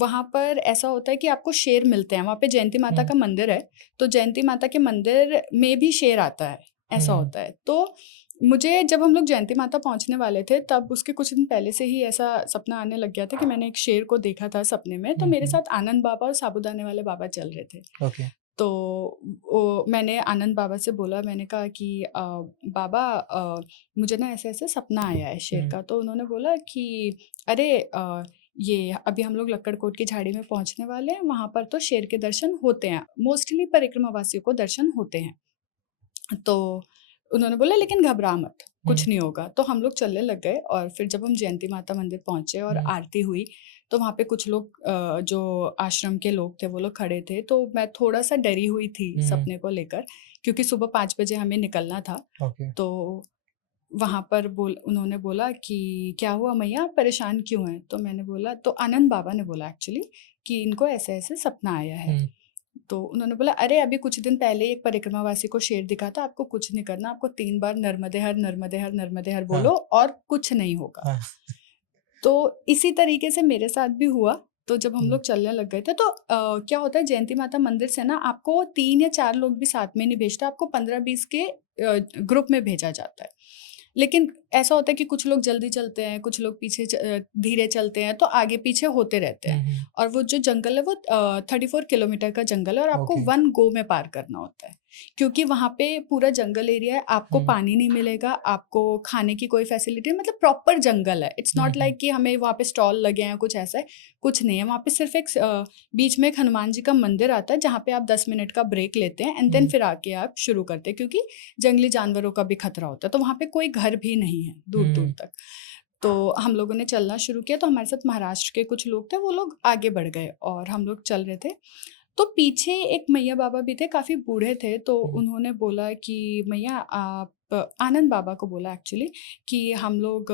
वहाँ पर ऐसा होता है कि आपको शेर मिलते हैं। वहाँ पे जयंती माता का मंदिर है, तो जयंती माता के मंदिर में भी शेर आता है, ऐसा होता है। तो मुझे जब हम लोग जयंती माता पहुँचने वाले थे तब उसके कुछ दिन पहले से ही ऐसा सपना आने लग गया था कि मैंने एक शेर को देखा था सपने में। तो मेरे साथ आनंद बाबा और साबूदाने वाले बाबा चल रहे थे। तो मैंने आनंद बाबा से बोला, मैंने कहा कि बाबा मुझे ना ऐसे-ऐसे सपना आया है शेर का। तो उन्होंने बोला कि अरे ये अभी हम लोग लक्कड़कोट की झाड़ी में पहुँचने वाले हैं, वहाँ पर तो शेर के दर्शन होते हैं। मोस्टली परिक्रमा वासियों को दर्शन होते हैं। तो उन्होंने बोला लेकिन घबरा मत, कुछ नहीं होगा। तो हम लोग चलने लग गए और फिर जब हम जयंती माता मंदिर पहुँचे और आरती हुई, तो वहाँ पे कुछ लोग जो आश्रम के लोग थे वो लोग खड़े थे। तो मैं थोड़ा-सा डरी हुई थी सपने को लेकर, क्योंकि सुबह 5 बजे हमें निकलना था। तो वहाँ पर उन्होंने बोला कि क्या हुआ मैया, आप परेशान क्यों हैं? तो मैंने बोला, तो आनंद बाबा ने बोला एक्चुअली कि इनको ऐसे-ऐसे सपना आया है। तो उन्होंने बोला अरे अभी कुछ दिन पहले एक परिक्रमावासी को शेर दिखा था, आपको कुछ नहीं करना, आपको 3 बार नर्मदे हर नर्मदे हर नर्मदे हर बोलो और कुछ नहीं होगा। तो इसी तरीके से मेरे साथ भी हुआ। तो जब हम लोग चलने लग गए थे तो क्या होता है जयंती माता मंदिर से ना आपको 3 या 4 लोग भी साथ में नहीं भेजता, आपको 15-20 के ग्रुप में भेजा जाता है। लेकिन ऐसा होता है कि कुछ लोग जल्दी चलते हैं, कुछ लोग पीछे धीरे चलते हैं, तो आगे पीछे होते रहते हैं। और वो जो जंगल है वो 34 किलोमीटर का जंगल है और आपको 1 गो में पार करना होता है, क्योंकि वहाँ पे पूरा जंगल एरिया है। आपको पानी नहीं मिलेगा, आपको खाने की कोई फैसिलिटी, मतलब प्रॉपर जंगल है। इट्स नॉट लाइक कि हमें वहाँ पे स्टॉल लगे हैं, कुछ ऐसा है, कुछ नहीं है। वहाँ पे सिर्फ एक बीच में एक हनुमान जी का मंदिर आता है जहाँ पे आप 10 मिनट का ब्रेक लेते हैं एंड देन फिर आके आप शुरू करते हैं, क्योंकि जंगली जानवरों का भी खतरा होता है। तो वहाँ पे कोई घर भी नहीं है दूर-दूर तक। तो हम लोगों ने चलना शुरू किया, तो हमारे साथ महाराष्ट्र के कुछ लोग थे, वो लोग आगे बढ़ गए और हम लोग चल रहे थे। तो पीछे एक मैया बाबा भी थे, काफ़ी बूढ़े थे। तो उन्होंने बोला कि मैया आप, आनंद बाबा को बोला एक्चुअली कि हम लोग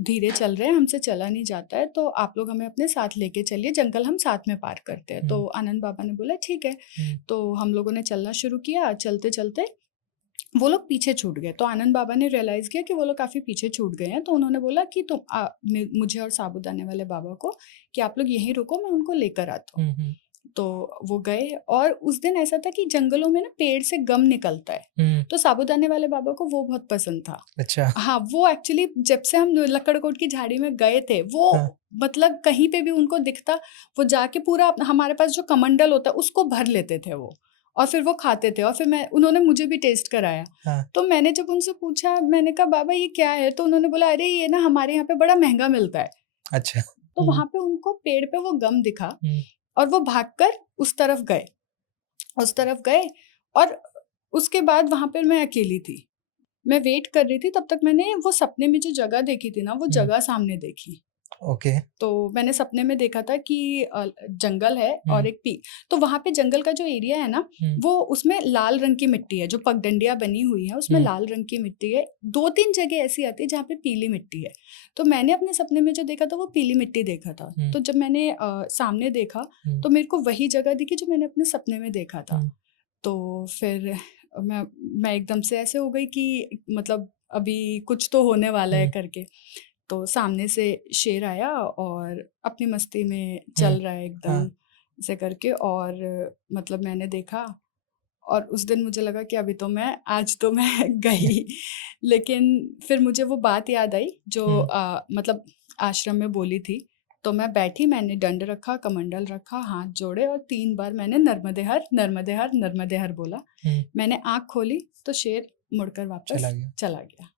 धीरे चल रहे हैं, हमसे चला नहीं जाता है, तो आप लोग हमें अपने साथ लेके चलिए, जंगल हम साथ में पार करते हैं। तो आनंद बाबा ने बोला ठीक है। तो हम लोगों ने चलना शुरू किया। चलते-चलते वो लोग पीछे छूट गए। तो आनंद बाबा ने रियलाइज़ किया कि वो लोग काफ़ी पीछे छूट गए हैं। तो उन्होंने बोला कि मुझे और साबूदाने वाले बाबा को कि आप लोग यहीं रुको, मैं उनको लेकर आता हूँ। तो वो गए और उस दिन ऐसा था कि जंगलों में ना पेड़ से गम निकलता है, तो साबूदाने वाले बाबा को वो बहुत पसंद था। अच्छा। हाँ, वो एक्चुअली जब से हम लक्कड़कोट की झाड़ी में गए थे, वो हाँ। मतलब कहीं पे भी उनको दिखता, वो जाके पूरा हमारे पास जो कमंडल होता है उसको भर लेते थे वो, और फिर वो खाते थे, और फिर उन्होंने मुझे भी टेस्ट कराया। हाँ। तो मैंने जब उनसे पूछा, मैंने कहा बाबा ये क्या है, तो उन्होंने बोला अरे ये ना हमारे यहाँ पे बड़ा महंगा मिलता है। अच्छा। तो वहां पे उनको पेड़ पे वो गम दिखा हम्म, और वो भागकर उस तरफ गए। और उसके बाद वहां पर मैं अकेली थी, मैं वेट कर रही थी, तब तक मैंने वो सपने में जो जगह देखी थी ना, वो जगह सामने देखी। ओके। तो मैंने सपने में देखा था कि जंगल है और एक तो वहां पे जंगल का जो एरिया है ना, वो उसमें लाल रंग की मिट्टी है, जो पगडंडियां बनी हुई है उसमें लाल रंग की मिट्टी है। 2-3 जगह ऐसी आती है जहाँ पे पीली मिट्टी है। तो मैंने अपने सपने में जो देखा था वो पीली मिट्टी देखा था। तो जब मैंने सामने देखा तो मेरे को वही जगह दिखी जो मैंने अपने सपने में देखा था। तो फिर मैं एकदम से ऐसे हो गई कि मतलब अभी कुछ तो होने वाला है करके। तो सामने से शेर आया और अपनी मस्ती में चल रहा है एकदम ऐसे करके, और मतलब मैंने देखा और उस दिन मुझे लगा कि आज तो मैं गई। लेकिन फिर मुझे वो बात याद आई जो मतलब आश्रम में बोली थी। तो मैं बैठी, मैंने दंड रखा, कमंडल रखा, हाथ जोड़े और 3 बार मैंने नर्मदे हर नर्मदे हर नर्मदे हर बोला। मैंने आंख खोली तो शेर मुड़कर वापस चला गया।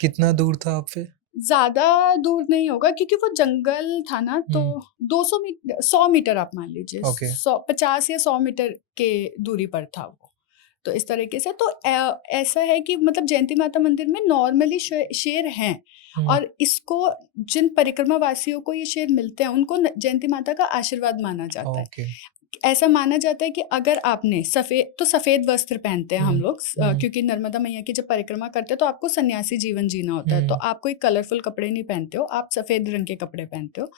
कितना दूर था आपसे? ज्यादा दूर नहीं होगा क्योंकि वो जंगल था ना, तो 200 मीटर 100 मीटर आप मान लीजिए, 50 या 100 मीटर के दूरी पर था वो। तो इस तरीके से तो ऐसा है कि मतलब जयंती माता मंदिर में नॉर्मली शेर हैं, और इसको जिन परिक्रमा वासियों को ये शेर मिलते हैं उनको जयंती माता का आशीर्वाद माना जाता है। ऐसा माना जाता है कि अगर आपने सफेद वस्त्र पहनते हैं हम लोग, क्योंकि नर्मदा मैया की जब परिक्रमा करते हैं तो आपको सन्यासी जीवन जीना होता है, तो आप कोई कलरफुल कपड़े नहीं पहनते हो, आप सफेद रंग के कपड़े पहनते हो।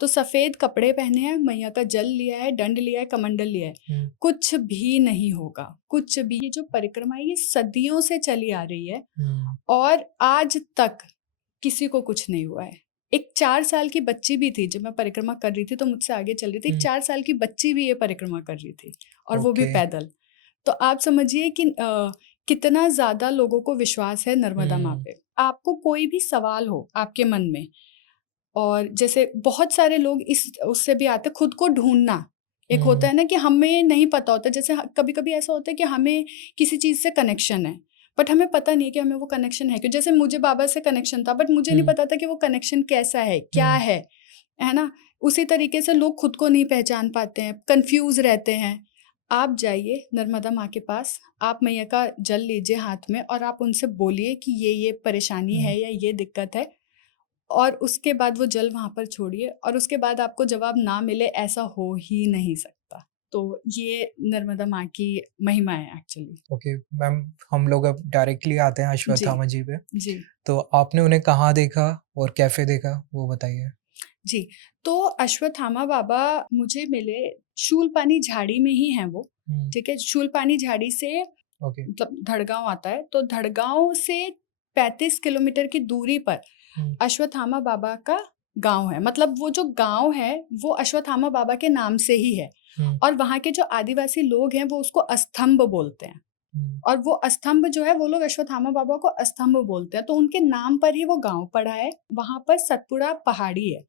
तो सफेद कपड़े पहने हैं, मैया का जल लिया है, दंड लिया है, कमंडल लिया है, कुछ भी नहीं होगा, कुछ भी। ये जो परिक्रमा है ये सदियों से चली आ रही है और आज तक किसी को कुछ नहीं हुआ है। एक 4 साल की बच्ची भी थी, जब मैं परिक्रमा कर रही थी तो मुझसे आगे चल रही थी, एक 4 साल की बच्ची भी ये परिक्रमा कर रही थी, और वो भी पैदल। तो आप समझिए कि कितना ज्यादा लोगों को विश्वास है नर्मदा माँ पे। आपको कोई भी सवाल हो आपके मन में, और जैसे बहुत सारे लोग उससे भी आते, खुद को ढूंढना एक होता है ना कि हमें नहीं पता होता, जैसे कभी कभी ऐसा होता है कि हमें किसी चीज से कनेक्शन है बट हमें पता नहीं है कि हमें वो कनेक्शन है क्यों। जैसे मुझे बाबा से कनेक्शन था बट मुझे नहीं पता था कि वो कनेक्शन कैसा है, क्या है ना। उसी तरीके से लोग खुद को नहीं पहचान पाते हैं, कंफ्यूज रहते हैं। आप जाइए नर्मदा माँ के पास, आप मैया का जल लीजिए हाथ में और आप उनसे बोलिए कि ये परेशानी है या ये दिक्कत है, और उसके बाद वो जल वहां पर छोड़िए, और उसके बाद आपको जवाब ना मिले ऐसा हो ही नहीं सकता। तो ये नर्मदा माँ की महिमा है एक्चुअली। ओके मैम, हम लोग अब डायरेक्टली आते हैं अश्वत्थामा जी पे। जी, तो आपने उन्हें कहाँ देखा और कैफे देखा, वो बताइए। जी। तो अश्वत्थामा बाबा मुझे मिले शूलपानी झाड़ी में ही हैं वो, ठीक है। शूलपानी झाड़ी से मतलब धड़गांव आता है, तो धड़गांव से 35 किलोमीटर की दूरी पर अश्वत्थामा बाबा का गांव है। मतलब वो जो गांव है वो अश्वत्थामा बाबा के नाम से ही है, और वहाँ के जो आदिवासी लोग हैं वो उसको अस्तंभ बोलते हैं, और वो अस्तंभ जो है वो लोग अश्वत्थामा बाबा को अस्तंभ बोलते हैं, तो उनके नाम पर ही वो गांव पड़ा है। वहां पर सतपुड़ा पहाड़ी है,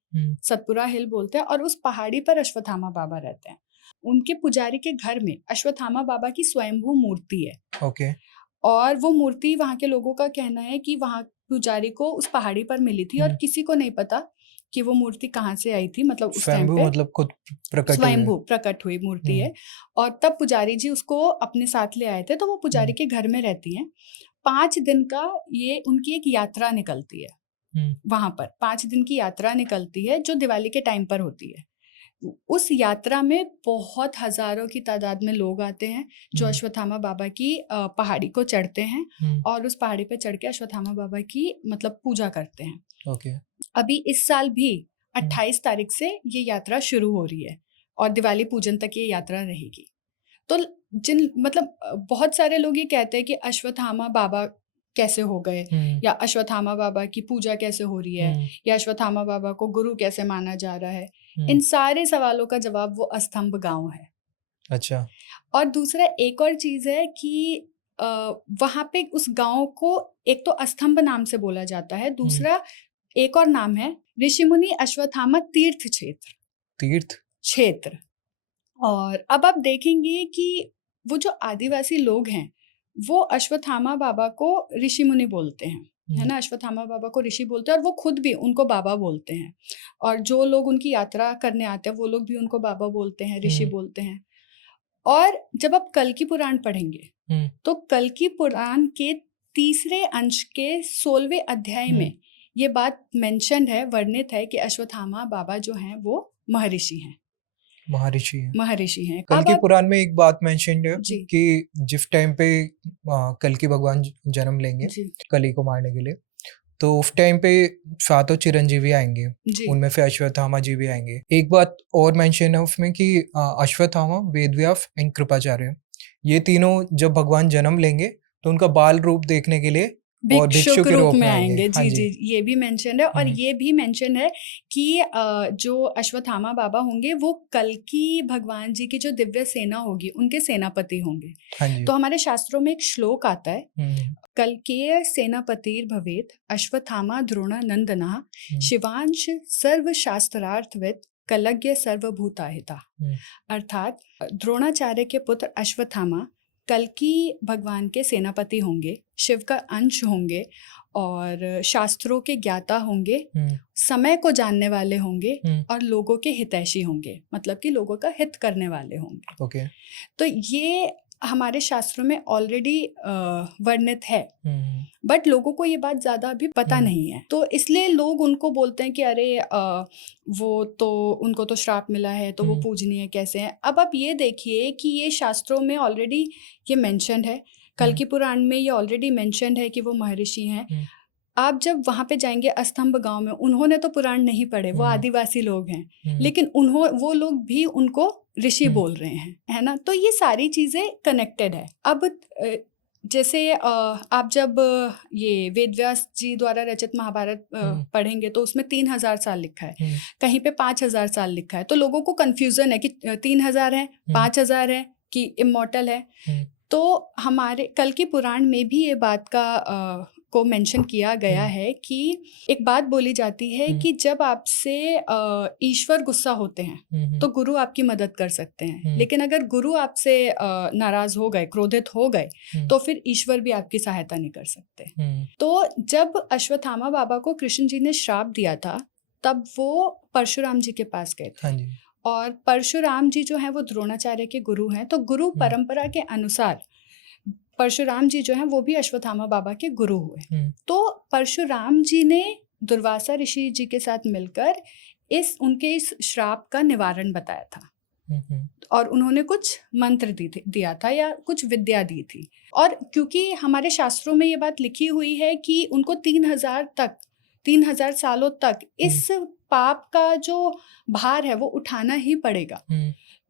सतपुड़ा हिल बोलते हैं, और उस पहाड़ी पर अश्वत्थामा बाबा रहते हैं। उनके पुजारी के घर में अश्वत्थामा बाबा की स्वयंभू मूर्ति है। ओके। और वो मूर्ति वहां के लोगों का कहना है कि वहां पुजारी को उस पहाड़ी पर मिली थी, और किसी को नहीं पता कि वो मूर्ति कहाँ से आई थी। मतलब उस टाइम पे मतलब खुद स्वयंभू प्रकट हुई मूर्ति है, और तब पुजारी जी उसको अपने साथ ले आए थे, तो वो पुजारी के घर में रहती हैं। 5 दिन का ये उनकी एक यात्रा निकलती है वहां पर, 5 दिन की यात्रा निकलती है जो दिवाली के टाइम पर होती है। उस यात्रा में बहुत हजारों की तादाद में लोग आते हैं जो अश्वत्थामा बाबा की पहाड़ी को चढ़ते हैं, और उस पहाड़ी पे चढ़ के अश्वत्थामा बाबा की मतलब पूजा करते हैं। ओके। अभी इस साल भी 28 तारीख से ये यात्रा शुरू हो रही है, और दिवाली पूजन तक ये यात्रा रहेगी। तो मतलब बहुत सारे लोग ये कहते हैं कि अश्वत्थामा बाबा कैसे हो गए, या अश्वत्थामा बाबा की पूजा कैसे हो रही है, या अश्वत्थामा बाबा को गुरु कैसे माना जा रहा है। इन सारे सवालों का जवाब वो अस्तंभ गांव है। अच्छा। और दूसरा एक और चीज़ है कि वहाँ पे उस गाँव को एक तो अस्तंभ नाम से बोला जाता है, दूसरा एक और नाम है ऋषिमुनि अश्वत्थामा तीर्थ तीर्थ? क्षेत्र। और अब आप देखेंगे कि वो जो आदिवासी लोग हैं, वो अश्वत्थामा बाबा को ऋषिमुनि बोलते हैं, है ना? अश्वत्थामा बाबा को ऋषि बोलते हैं और वो खुद भी उनको बाबा बोलते हैं। और जो लोग उनकी यात्रा करने आते हैं, वो लोग भी उनको बाबा बोलते हैं, ऋषि बोलते हैं। और जब आप कल्कि पुराण पढ़ेंगे, तो कल्कि पुराण के तीसरे अंश के 16वें अध्याय में ये बात मेंशन है, वर्णित है कि अश्वत्थामा बाबा जो हैं वो महर्षि हैं। महर्षि हैं। कल्कि पुराण में एक बात मेंशन्ड है जी। कि जिस टाइम पे कल्कि भगवान जन्म लेंगे जी। कली को मारने के लिए, तो उस टाइम पे सातों चिरंजीवी आएंगे, जी। उनमें से अश्वत्थामा जी भी आएंगे। एक बात और मेंशन है उसमें कि अश्वत्थामा, वेदव्यास एंड कृपाचार्य, ये तीनों जब भगवान जन्म लेंगे तो उनका बाल रूप देखने के लिए और भिक्षु के रूप में आएंगे। जी। जी, ये भी मेंशन है। और ये भी मेंशन है कि जो अश्वत्थामा बाबा होंगे वो कल्कि भगवान जी की जो दिव्य सेना होगी उनके सेनापति होंगे। तो हमारे शास्त्रों में एक श्लोक आता है, कल्केय सेनापतिर भवेत अश्वत्थामा द्रोण नंदना शिवांश सर्व शास्त्रार्थविद कलज्ञ सर्वभूताहिता। अर्थात द्रोणाचार्य के पुत्र अश्वत्थामा कल्कि भगवान के सेनापति होंगे, शिव का अंश होंगे और शास्त्रों के ज्ञाता होंगे, समय को जानने वाले होंगे और लोगों के हितैषी होंगे, मतलब कि लोगों का हित करने वाले होंगे। तो ये हमारे शास्त्रों में ऑलरेडी वर्णित है, बट लोगों को ये बात ज़्यादा अभी पता नहीं है। तो इसलिए लोग उनको बोलते हैं कि अरे वो तो उनको तो श्राप मिला है तो वो पूजनीय कैसे हैं। अब आप ये देखिए कि ये शास्त्रों में ऑलरेडी ये मेंशन्ड है, कल्कि पुराण में ये ऑलरेडी मेंशन्ड है कि वो महर्षि हैं। आप जब वहाँ पे जाएंगे अस्तंभ गांव में, उन्होंने तो पुराण नहीं पढ़े, वो आदिवासी लोग हैं, लेकिन वो लोग भी उनको ऋषि बोल रहे हैं, है ना? तो ये सारी चीज़ें कनेक्टेड है। अब जैसे आप जब ये वेदव्यास जी द्वारा रचित महाभारत पढ़ेंगे तो उसमें 3000 साल लिखा है, कहीं पे 5000 साल लिखा है। तो लोगों को कंफ्यूजन है कि 3000 है, 5000 है कि इमॉर्टल है। तो हमारे कल्कि पुराण में भी ये बात को मेंशन किया गया है कि एक बात बोली जाती है कि जब आपसे ईश्वर गुस्सा होते हैं तो गुरु आपकी मदद कर सकते हैं, लेकिन अगर गुरु आपसे नाराज हो गए, क्रोधित हो गए, तो फिर ईश्वर भी आपकी सहायता नहीं कर सकते। तो जब अश्वत्थामा बाबा को कृष्ण जी ने श्राप दिया था, तब वो परशुराम जी के पास गए थे। और परशुराम जी जो हैं वो द्रोणाचार्य के गुरु हैं, तो गुरु परंपरा के अनुसार परशुराम जी जो हैं वो भी अश्वत्थामा बाबा के गुरु हुए। तो परशुराम जी ने दुर्वासा ऋषि जी के साथ मिलकर उनके इस श्राप का निवारण बताया था और उन्होंने कुछ मंत्र दिया था या कुछ विद्या दी थी। और क्योंकि हमारे शास्त्रों में ये बात लिखी हुई है कि उनको 3000 सालों तक इस पाप का जो भार है वो उठाना ही पड़ेगा।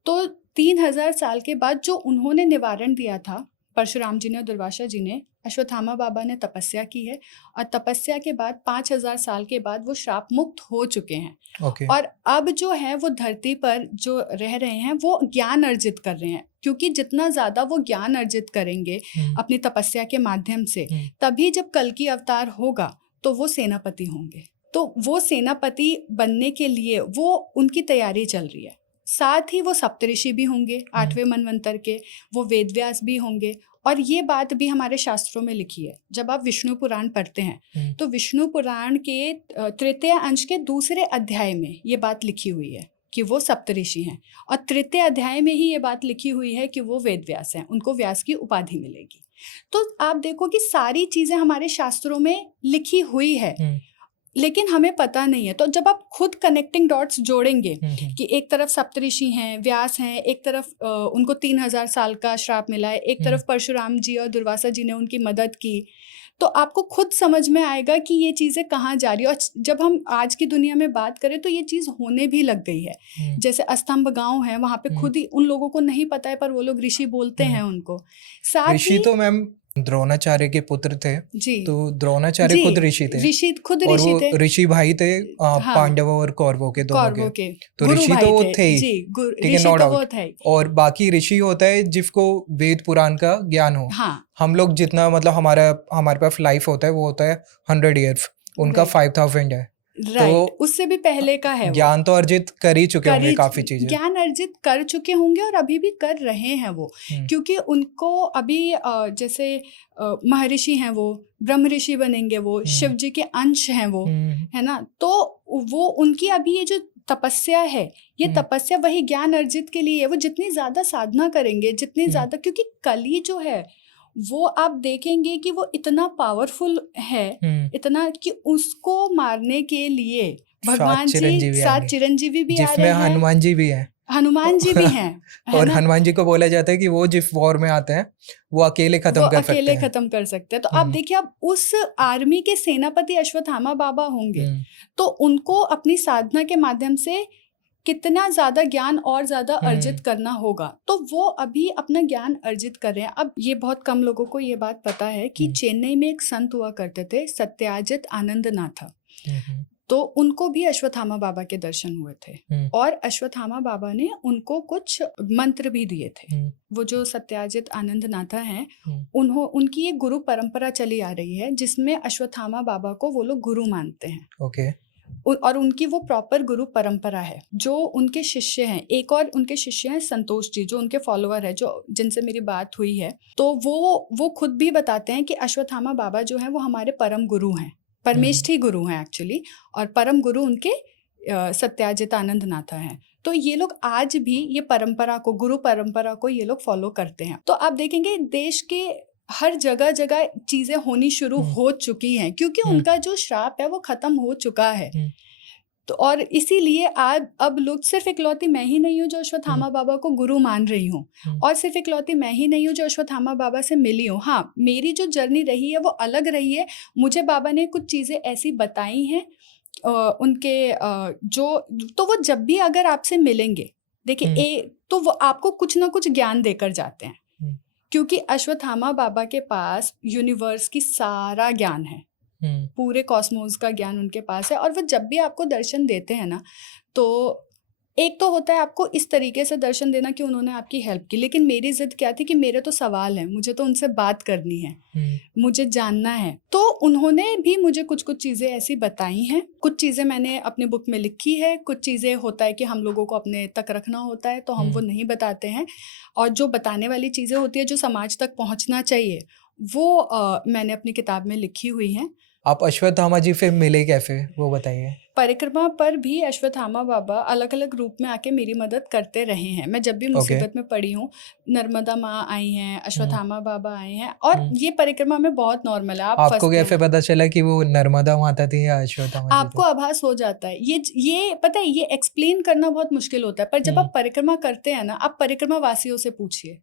तो 3000 साल के बाद जो उन्होंने निवारण दिया था, परशुराम जी ने और दुर्वासा जी ने, अश्वत्थामा बाबा ने तपस्या की है और तपस्या के बाद 5000 साल के बाद वो श्राप मुक्त हो चुके हैं। और अब जो है वो धरती पर जो रह रहे हैं वो ज्ञान अर्जित कर रहे हैं, क्योंकि जितना ज़्यादा वो ज्ञान अर्जित करेंगे अपनी तपस्या के माध्यम से, तभी जब कल्कि अवतार होगा तो वो सेनापति होंगे। तो वो सेनापति बनने के लिए वो उनकी तैयारी चल रही है। साथ ही वो सप्तऋषि भी होंगे 8वें मनवंतर के, वो वेदव्यास भी होंगे। और ये बात भी हमारे शास्त्रों में लिखी है। जब आप विष्णु पुराण पढ़ते हैं तो विष्णु पुराण के तृतीय अंश के दूसरे अध्याय में ये बात लिखी हुई है कि वो सप्तऋषि हैं, और तृतीय अध्याय में ही ये बात लिखी हुई है कि वो वेदव्यास हैं, उनको व्यास की उपाधि मिलेगी। तो आप देखो कि सारी चीज़ें हमारे शास्त्रों में लिखी हुई है, लेकिन हमें पता नहीं है। तो जब आप खुद कनेक्टिंग डॉट्स जोड़ेंगे कि एक तरफ सप्तऋषि हैं, व्यास हैं, एक तरफ उनको 3000 साल का श्राप मिला है, एक तरफ परशुराम जी और दुर्वासा जी ने उनकी मदद की, तो आपको खुद समझ में आएगा कि ये चीज़ें कहाँ जा रही है। और जब हम आज की दुनिया में बात करें तो ये चीज़ होने भी लग गई है। जैसे अस्तंभ गांव है, वहाँ पे खुद ही उन लोगों को नहीं पता है, पर वो लोग ऋषि बोलते हैं उनको। साथ ऋषि ही तो मैम द्रोणाचार्य के पुत्र थे, जी तो द्रोणाचार्य जी खुद ऋषि थे ऋषि खुद और ऋषि वो थे। ऋषि भाई थे हाँ, पांडवों और कौरवों के दोनों कौरवों के। के तो गुरु ऋषि भाई तो वो थे थे ही, जी, ठीक है, ऋषि नो तो वो डाउट। थे ही। और बाकी ऋषि होता है जिसको वेद पुराण का ज्ञान हो। हाँ हम लोग जितना मतलब हमारे पास लाइफ होता है वो होता है 100 ईयर्स, उनका राइट 5000 है। राइट, तो उससे भी पहले का है वो। ज्ञान तो अर्जित कर ही चुके होंगे करी काफी चीजें। ज्ञान अर्जित कर चुके होंगे और अभी भी कर रहे हैं वो, हम्म, क्योंकि उनको अभी जैसे महर्षि हैं वो, ब्रह्म ऋषि बनेंगे वो, शिव जी के अंश हैं वो, है ना। तो वो उनकी अभी ये जो तपस्या है, ये हम्म, तपस्या वही ज्ञान अर्जित के लिए है। वो जितनी ज्यादा साधना करेंगे, जितनी ज्यादा, क्योंकि कली जो है वो आप देखेंगे कि वो इतना पावरफुल है, इतना कि उसको मारने के लिए 7 भगवान जी चिरंजीवी 7 आएंगे चिरंजीवी भी आ जिसमें रहे हैं, हनुमान जी भी हैं। हनुमान जी भी हैं, है और ना। हनुमान जी को बोला जाता है कि वो जिस वॉर में आते हैं वो अकेले वो खत्म कर सकते अकेले हैं। खत्म कर सकते हैं। तो आप हम्म, देखिए, अब उस आर्मी के सेनापति अश्वत्थामा बाबा होंगे, हम्म, तो उनको अपनी साधना के माध्यम से कितना ज्यादा ज्ञान और ज्यादा अर्जित करना होगा। तो वो अभी अपना ज्ञान अर्जित कर रहे हैं। अब ये बहुत कम लोगों को ये बात पता है कि चेन्नई में एक संत हुआ करते थे, सत्याजित आनंदनाथ। तो उनको भी अश्वत्थामा बाबा के दर्शन हुए थे और अश्वत्थामा बाबा ने उनको कुछ मंत्र भी दिए थे। वो जो सत्याजित आनंदनाथा हैं, उनकी एक गुरु परंपरा चली आ रही है जिसमें अश्वत्थामा बाबा को वो लोग गुरु मानते हैं। ओके। और उनकी वो प्रॉपर गुरु परंपरा है। जो उनके शिष्य हैं, एक और उनके शिष्य हैं संतोष जी, जो उनके फॉलोअर है, जो जिनसे मेरी बात हुई है, तो वो खुद भी बताते हैं कि अश्वत्थामा बाबा जो है वो हमारे परम गुरु हैं, परमेष्ठी गुरु हैं एक्चुअली, और परम गुरु उनके सत्याजित आनंदनाथा हैं। तो ये लोग आज भी ये परंपरा को, गुरु परंपरा को ये लोग फॉलो करते हैं। तो आप देखेंगे देश के हर जगह जगह चीजें होनी शुरू हो चुकी हैं, क्योंकि उनका जो श्राप है वो खत्म हो चुका है। तो और इसीलिए आज अब लोग, सिर्फ इकलौती मैं ही नहीं हूँ जो अश्वत्थामा बाबा को गुरु मान रही हूँ, और सिर्फ इकलौती मैं ही नहीं हूँ जो अश्वत्थामा बाबा से मिली हूँ। हाँ, मेरी जो जर्नी रही है वो अलग रही है। मुझे बाबा ने कुछ चीजें ऐसी बताई हैं उनके जो, तो वो जब भी अगर आपसे मिलेंगे, देखिए तो वो आपको कुछ ना कुछ ज्ञान देकर जाते हैं, क्योंकि अश्वत्थामा बाबा के पास यूनिवर्स की सारा ज्ञान है, पूरे कॉस्मोस का ज्ञान उनके पास है। और वो जब भी आपको दर्शन देते हैं ना, तो एक तो होता है आपको इस तरीके से दर्शन देना कि उन्होंने आपकी हेल्प की, लेकिन मेरी जिद क्या थी कि मेरे तो सवाल हैं, मुझे तो उनसे बात करनी है, मुझे जानना है। तो उन्होंने भी मुझे कुछ कुछ चीज़ें ऐसी बताई हैं, कुछ चीज़ें मैंने अपनी बुक में लिखी है, कुछ चीज़ें होता है कि हम लोगों को अपने तक रखना होता है तो हम वो नहीं बताते हैं, और जो बताने वाली चीज़ें होती है जो समाज तक पहुँचना चाहिए, वो मैंने अपनी किताब में लिखी हुई हैं। आप अश्वत्थामा जी फिर मिले कैसे, वो बताइए। परिक्रमा पर भी अश्वत्थामा बाबा अलग अलग रूप में आके मेरी मदद करते रहे हैं। मैं जब भी मुसीबत में पड़ी हूँ, नर्मदा माँ आई हैं, अश्वत्थामा बाबा आए हैं, और ये परिक्रमा में बहुत नॉर्मल है। आप आपको फंसते कैसे हैं, पता चला कि वो नर्मदा माता थी या अश्वत्थामा जी आपको आभास हो जाता है। ये पता है, ये एक्सप्लेन करना बहुत मुश्किल होता है, पर जब आप परिक्रमा करते हैं ना, आप परिक्रमा वासियों से पूछिए।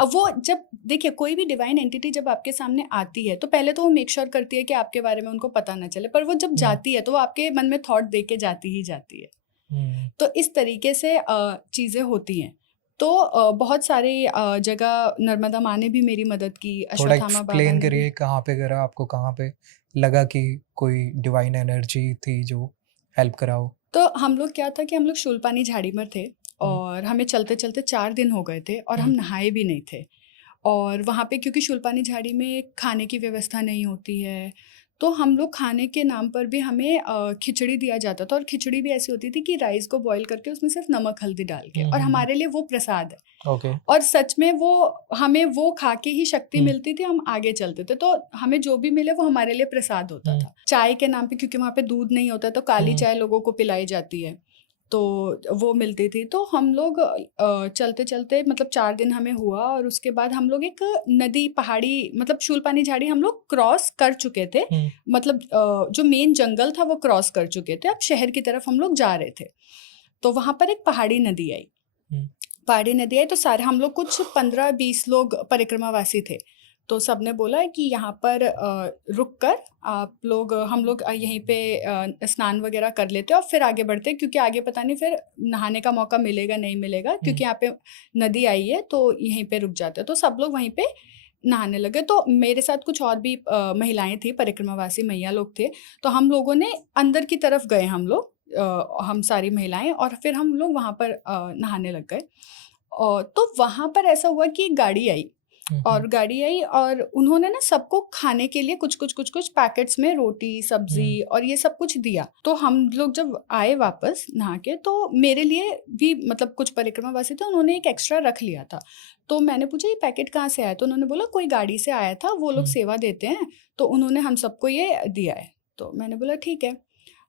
अब वो जब, देखिए, कोई भी डिवाइन एंटिटी जब आपके सामने आती है तो पहले तो वो मेक श्योर करती है कि आपके बारे में उनको पता ना चले, पर वो जब जाती है तो वो आपके मन में थॉट दे के जाती ही जाती है। तो इस तरीके से चीजें होती हैं। तो बहुत सारी जगह नर्मदा माँ ने भी मेरी मदद की, थोड़ा अश्वत्थामा बाबा एक्सप्लेन ने भी। करिए, कहाँ पे करा आपको, कहाँ पे लगा कि कोई डिवाइन एनर्जी थी जो हेल्प कराओ। तो हम लोग क्या था कि हम लोग शूलपानी झाड़ी में थे, और हमें चलते चलते 4 दिन हो गए थे, और हम नहाए भी नहीं थे। और वहाँ पे क्योंकि शूलपानी झाड़ी में खाने की व्यवस्था नहीं होती है, तो हम लोग खाने के नाम पर भी हमें खिचड़ी दिया जाता था, और खिचड़ी भी ऐसी होती थी कि राइस को बॉईल करके उसमें सिर्फ नमक हल्दी डाल के, और हमारे लिए वो प्रसाद है। ओके। और सच में वो, हमें वो खा के ही शक्ति मिलती थी, हम आगे चलते थे। तो हमें जो भी मिले वो हमारे लिए प्रसाद होता था। चाय के नाम पे, क्योंकि वहाँ पे दूध नहीं होता, तो काली चाय लोगों को पिलाई जाती है, तो वो मिलती थी। तो हम लोग चलते चलते, मतलब 4 दिन हमें हुआ, और उसके बाद हम लोग एक नदी, पहाड़ी, मतलब शूलपानी झाड़ी हम लोग क्रॉस कर चुके थे, मतलब जो मेन जंगल था वो क्रॉस कर चुके थे। अब शहर की तरफ हम लोग जा रहे थे, तो वहां पर एक पहाड़ी नदी आई। तो सारे हम लोग कुछ 15-20 लोग परिक्रमावासी थे। तो सबने बोला कि यहाँ पर रुक कर आप लोग, हम लोग यहीं पे स्नान वगैरह कर लेते और फिर आगे बढ़ते, क्योंकि आगे पता नहीं फिर नहाने का मौका मिलेगा नहीं मिलेगा, क्योंकि यहाँ पे नदी आई है, तो यहीं पे रुक जाते। तो सब लोग वहीं पे नहाने लगे। तो मेरे साथ कुछ और भी महिलाएं थी, परिक्रमावासी मैया लोग थे। तो हम लोगों ने अंदर की तरफ गए, हम लोग हम सारी महिलाएं, और फिर हम लोग वहाँ पर नहाने लग गए। और तो वहाँ पर ऐसा हुआ कि एक गाड़ी आई, और गाड़ी आई और उन्होंने ना सबको खाने के लिए कुछ कुछ कुछ कुछ पैकेट्स में रोटी सब्जी और ये सब कुछ दिया। तो हम लोग जब आए वापस नहा के, तो मेरे लिए भी मतलब कुछ परिक्रमावासी थे, उन्होंने एक एक्स्ट्रा रख लिया था। तो मैंने पूछा ये पैकेट कहाँ से आया, तो उन्होंने बोला कोई गाड़ी से आया था, वो लोग सेवा देते हैं, तो उन्होंने हम सबको ये दिया है। तो मैंने बोला ठीक है।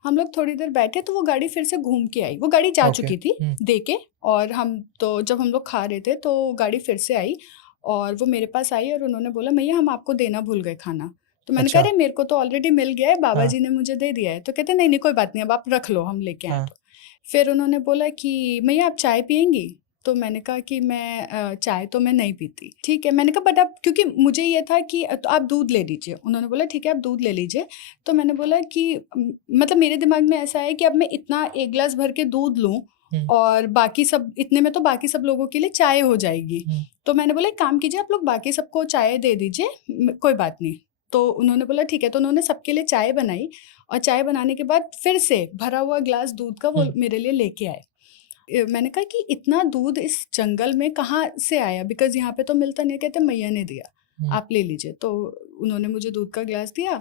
हम लोग थोड़ी देर बैठे तो वो गाड़ी फिर से घूम के आई, वो गाड़ी जा चुकी थी दे के, और हम तो जब हम लोग खा रहे थे तो गाड़ी फिर से आई और वो मेरे पास आई और उन्होंने बोला मैया हम आपको देना भूल गए खाना। तो मैंने कहा अच्छा। अरे मेरे को तो ऑलरेडी मिल गया है, बाबा हाँ। जी ने मुझे दे दिया है। तो कहते नहीं नहीं कोई बात नहीं, अब आप रख लो, हम लेके आए। हाँ। तो फिर उन्होंने बोला कि मैया आप चाय पियेंगी। तो मैंने कहा कि मैं चाय तो मैं नहीं पीती। ठीक है, मैंने कहा बट अब क्योंकि मुझे ये था कि तो आप दूध ले लीजिए। उन्होंने बोला ठीक है आप दूध ले लीजिए। तो मैंने बोला कि मतलब मेरे दिमाग में ऐसा है कि अब मैं इतना एक गिलास भर के दूध लूँ और बाकी सब इतने में तो बाकी सब लोगों के लिए चाय हो जाएगी। तो मैंने बोला एक काम कीजिए आप लोग बाकी सबको चाय दे दीजिए, कोई बात नहीं। तो उन्होंने बोला ठीक है। तो उन्होंने सबके लिए चाय बनाई और चाय बनाने के बाद फिर से भरा हुआ ग्लास दूध का वो मेरे लिए लेके आए। मैंने कहा कि इतना दूध इस जंगल में कहाँ से आया, बिकॉज यहाँ पे तो मिलता नहीं। कहते मैया ने दिया, आप ले लीजिए। तो उन्होंने मुझे दूध का गिलास दिया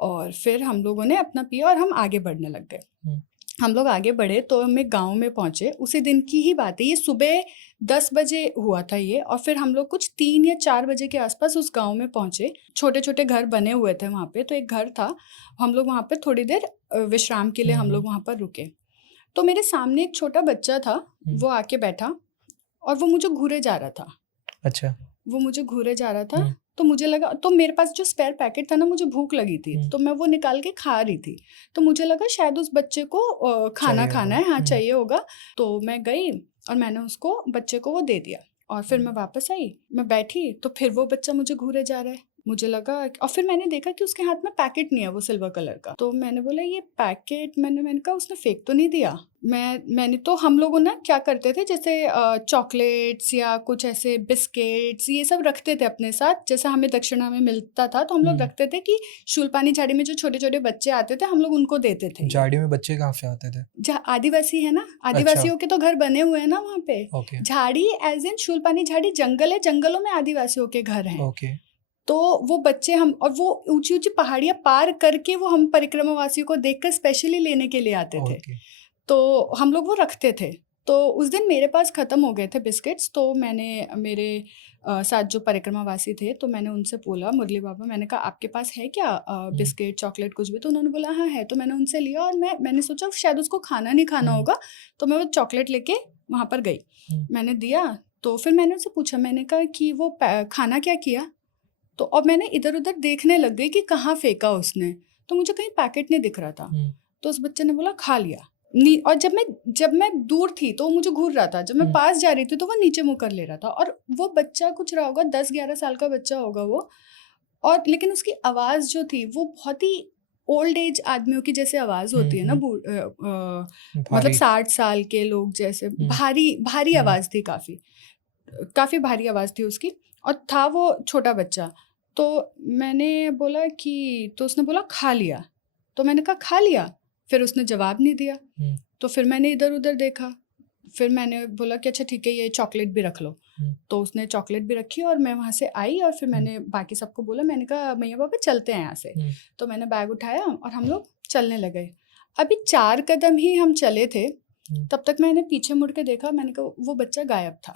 और फिर हम लोगों ने अपना पिया और हम आगे बढ़ने लग गए। हम लोग आगे बढ़े तो हम एक गांव में पहुंचे। उसी दिन की ही बात है, ये सुबह 10 बजे हुआ था ये। और फिर हम लोग कुछ 3 या 4 बजे के आसपास उस गांव में पहुंचे। छोटे छोटे घर बने हुए थे वहाँ पे। तो एक घर था, हम लोग वहाँ पे थोड़ी देर विश्राम के लिए हम लोग वहाँ पर रुके। तो मेरे सामने एक छोटा बच्चा था, वो आके बैठा और वो मुझे घूरे जा रहा था। अच्छा। वो मुझे घूरे जा रहा था। तो मुझे लगा, तो मेरे पास जो स्पेयर पैकेट था ना, मुझे भूख लगी थी, तो मैं वो निकाल के खा रही थी। तो मुझे लगा शायद उस बच्चे को खाना खाना है, हाँ चाहिए होगा। तो मैं गई और मैंने उसको बच्चे को वो दे दिया और फिर मैं वापस आई, मैं बैठी तो फिर वो बच्चा मुझे घूरे जा रहा है। मुझे लगा और फिर मैंने देखा कि उसके हाथ में पैकेट नहीं है, वो सिल्वर कलर का। तो मैंने बोला ये पैकेट, मैंने कहा उसने फेंक तो नहीं दिया। मैंने तो हम लोग ना क्या करते थे, जैसे चॉकलेट्स या कुछ ऐसे बिस्किट्स ये सब रखते थे अपने साथ, जैसा हमें दक्षिणा में मिलता था। तो हम लोग रखते थे कि शूलपानी झाड़ी में जो छोटे छोटे बच्चे आते थे हम लोग उनको देते थे। झाड़ी में बच्चे कहाँ से आते थे? आदिवासी है ना, आदिवासियों के तो घर बने हुए हैं ना वहाँ पे। झाड़ी एज इन शूलपानी झाड़ी जंगल है, जंगलों में आदिवासियों के घर हैं। तो वो बच्चे हम, और वो ऊंची ऊंची पहाड़ियां पार करके वो हम परिक्रमावासियों को देखकर स्पेशली लेने के लिए आते थे। तो हम लोग वो रखते थे। तो उस दिन मेरे पास ख़त्म हो गए थे बिस्किट्स। तो मैंने मेरे साथ जो परिक्रमावासी थे, तो मैंने उनसे बोला, मुरली बाबा, मैंने कहा आपके पास है क्या बिस्किट चॉकलेट कुछ भी? तो उन्होंने बोला हाँ है। तो मैंने उनसे लिया और मैंने सोचा शायद उसको खाना नहीं खाना होगा, तो मैं वो चॉकलेट लेके वहाँ पर गई, मैंने दिया। तो फिर मैंने उससे पूछा, मैंने कहा कि वो खाना क्या किया? तो अब मैंने इधर उधर देखने लग गई कि कहाँ फेंका उसने, तो मुझे कहीं पैकेट नहीं दिख रहा था। तो उस बच्चे ने बोला खा लिया। और जब मैं दूर थी तो वो मुझे घूर रहा था, जब मैं पास जा रही थी तो वो नीचे मुंह कर ले रहा था। और वो बच्चा कुछ रहा होगा, 10-11 साल का बच्चा होगा वो। और लेकिन उसकी आवाज़ जो थी वो बहुत ही ओल्ड एज आदमियों की जैसे आवाज़ होती है ना, मतलब 60 साल के लोग जैसे, भारी आवाज़ थी, काफ़ी भारी आवाज़ थी उसकी। और था वो छोटा बच्चा। तो मैंने बोला कि, तो उसने बोला खा लिया। तो मैंने कहा खा लिया? फिर उसने जवाब नहीं दिया। तो फिर मैंने इधर उधर देखा, फिर मैंने बोला कि अच्छा ठीक है ये चॉकलेट भी रख लो। तो उसने चॉकलेट भी रखी और मैं वहाँ से आई और फिर मैंने बाकी सबको बोला, मैंने कहा मैया बाबा चलते हैं यहाँ से। तो मैंने बैग उठाया और हम लोग चलने लगे। अभी 4 कदम ही हम चले थे, तब तक मैंने पीछे मुड़ के देखा, मैंने कहा वो बच्चा गायब था।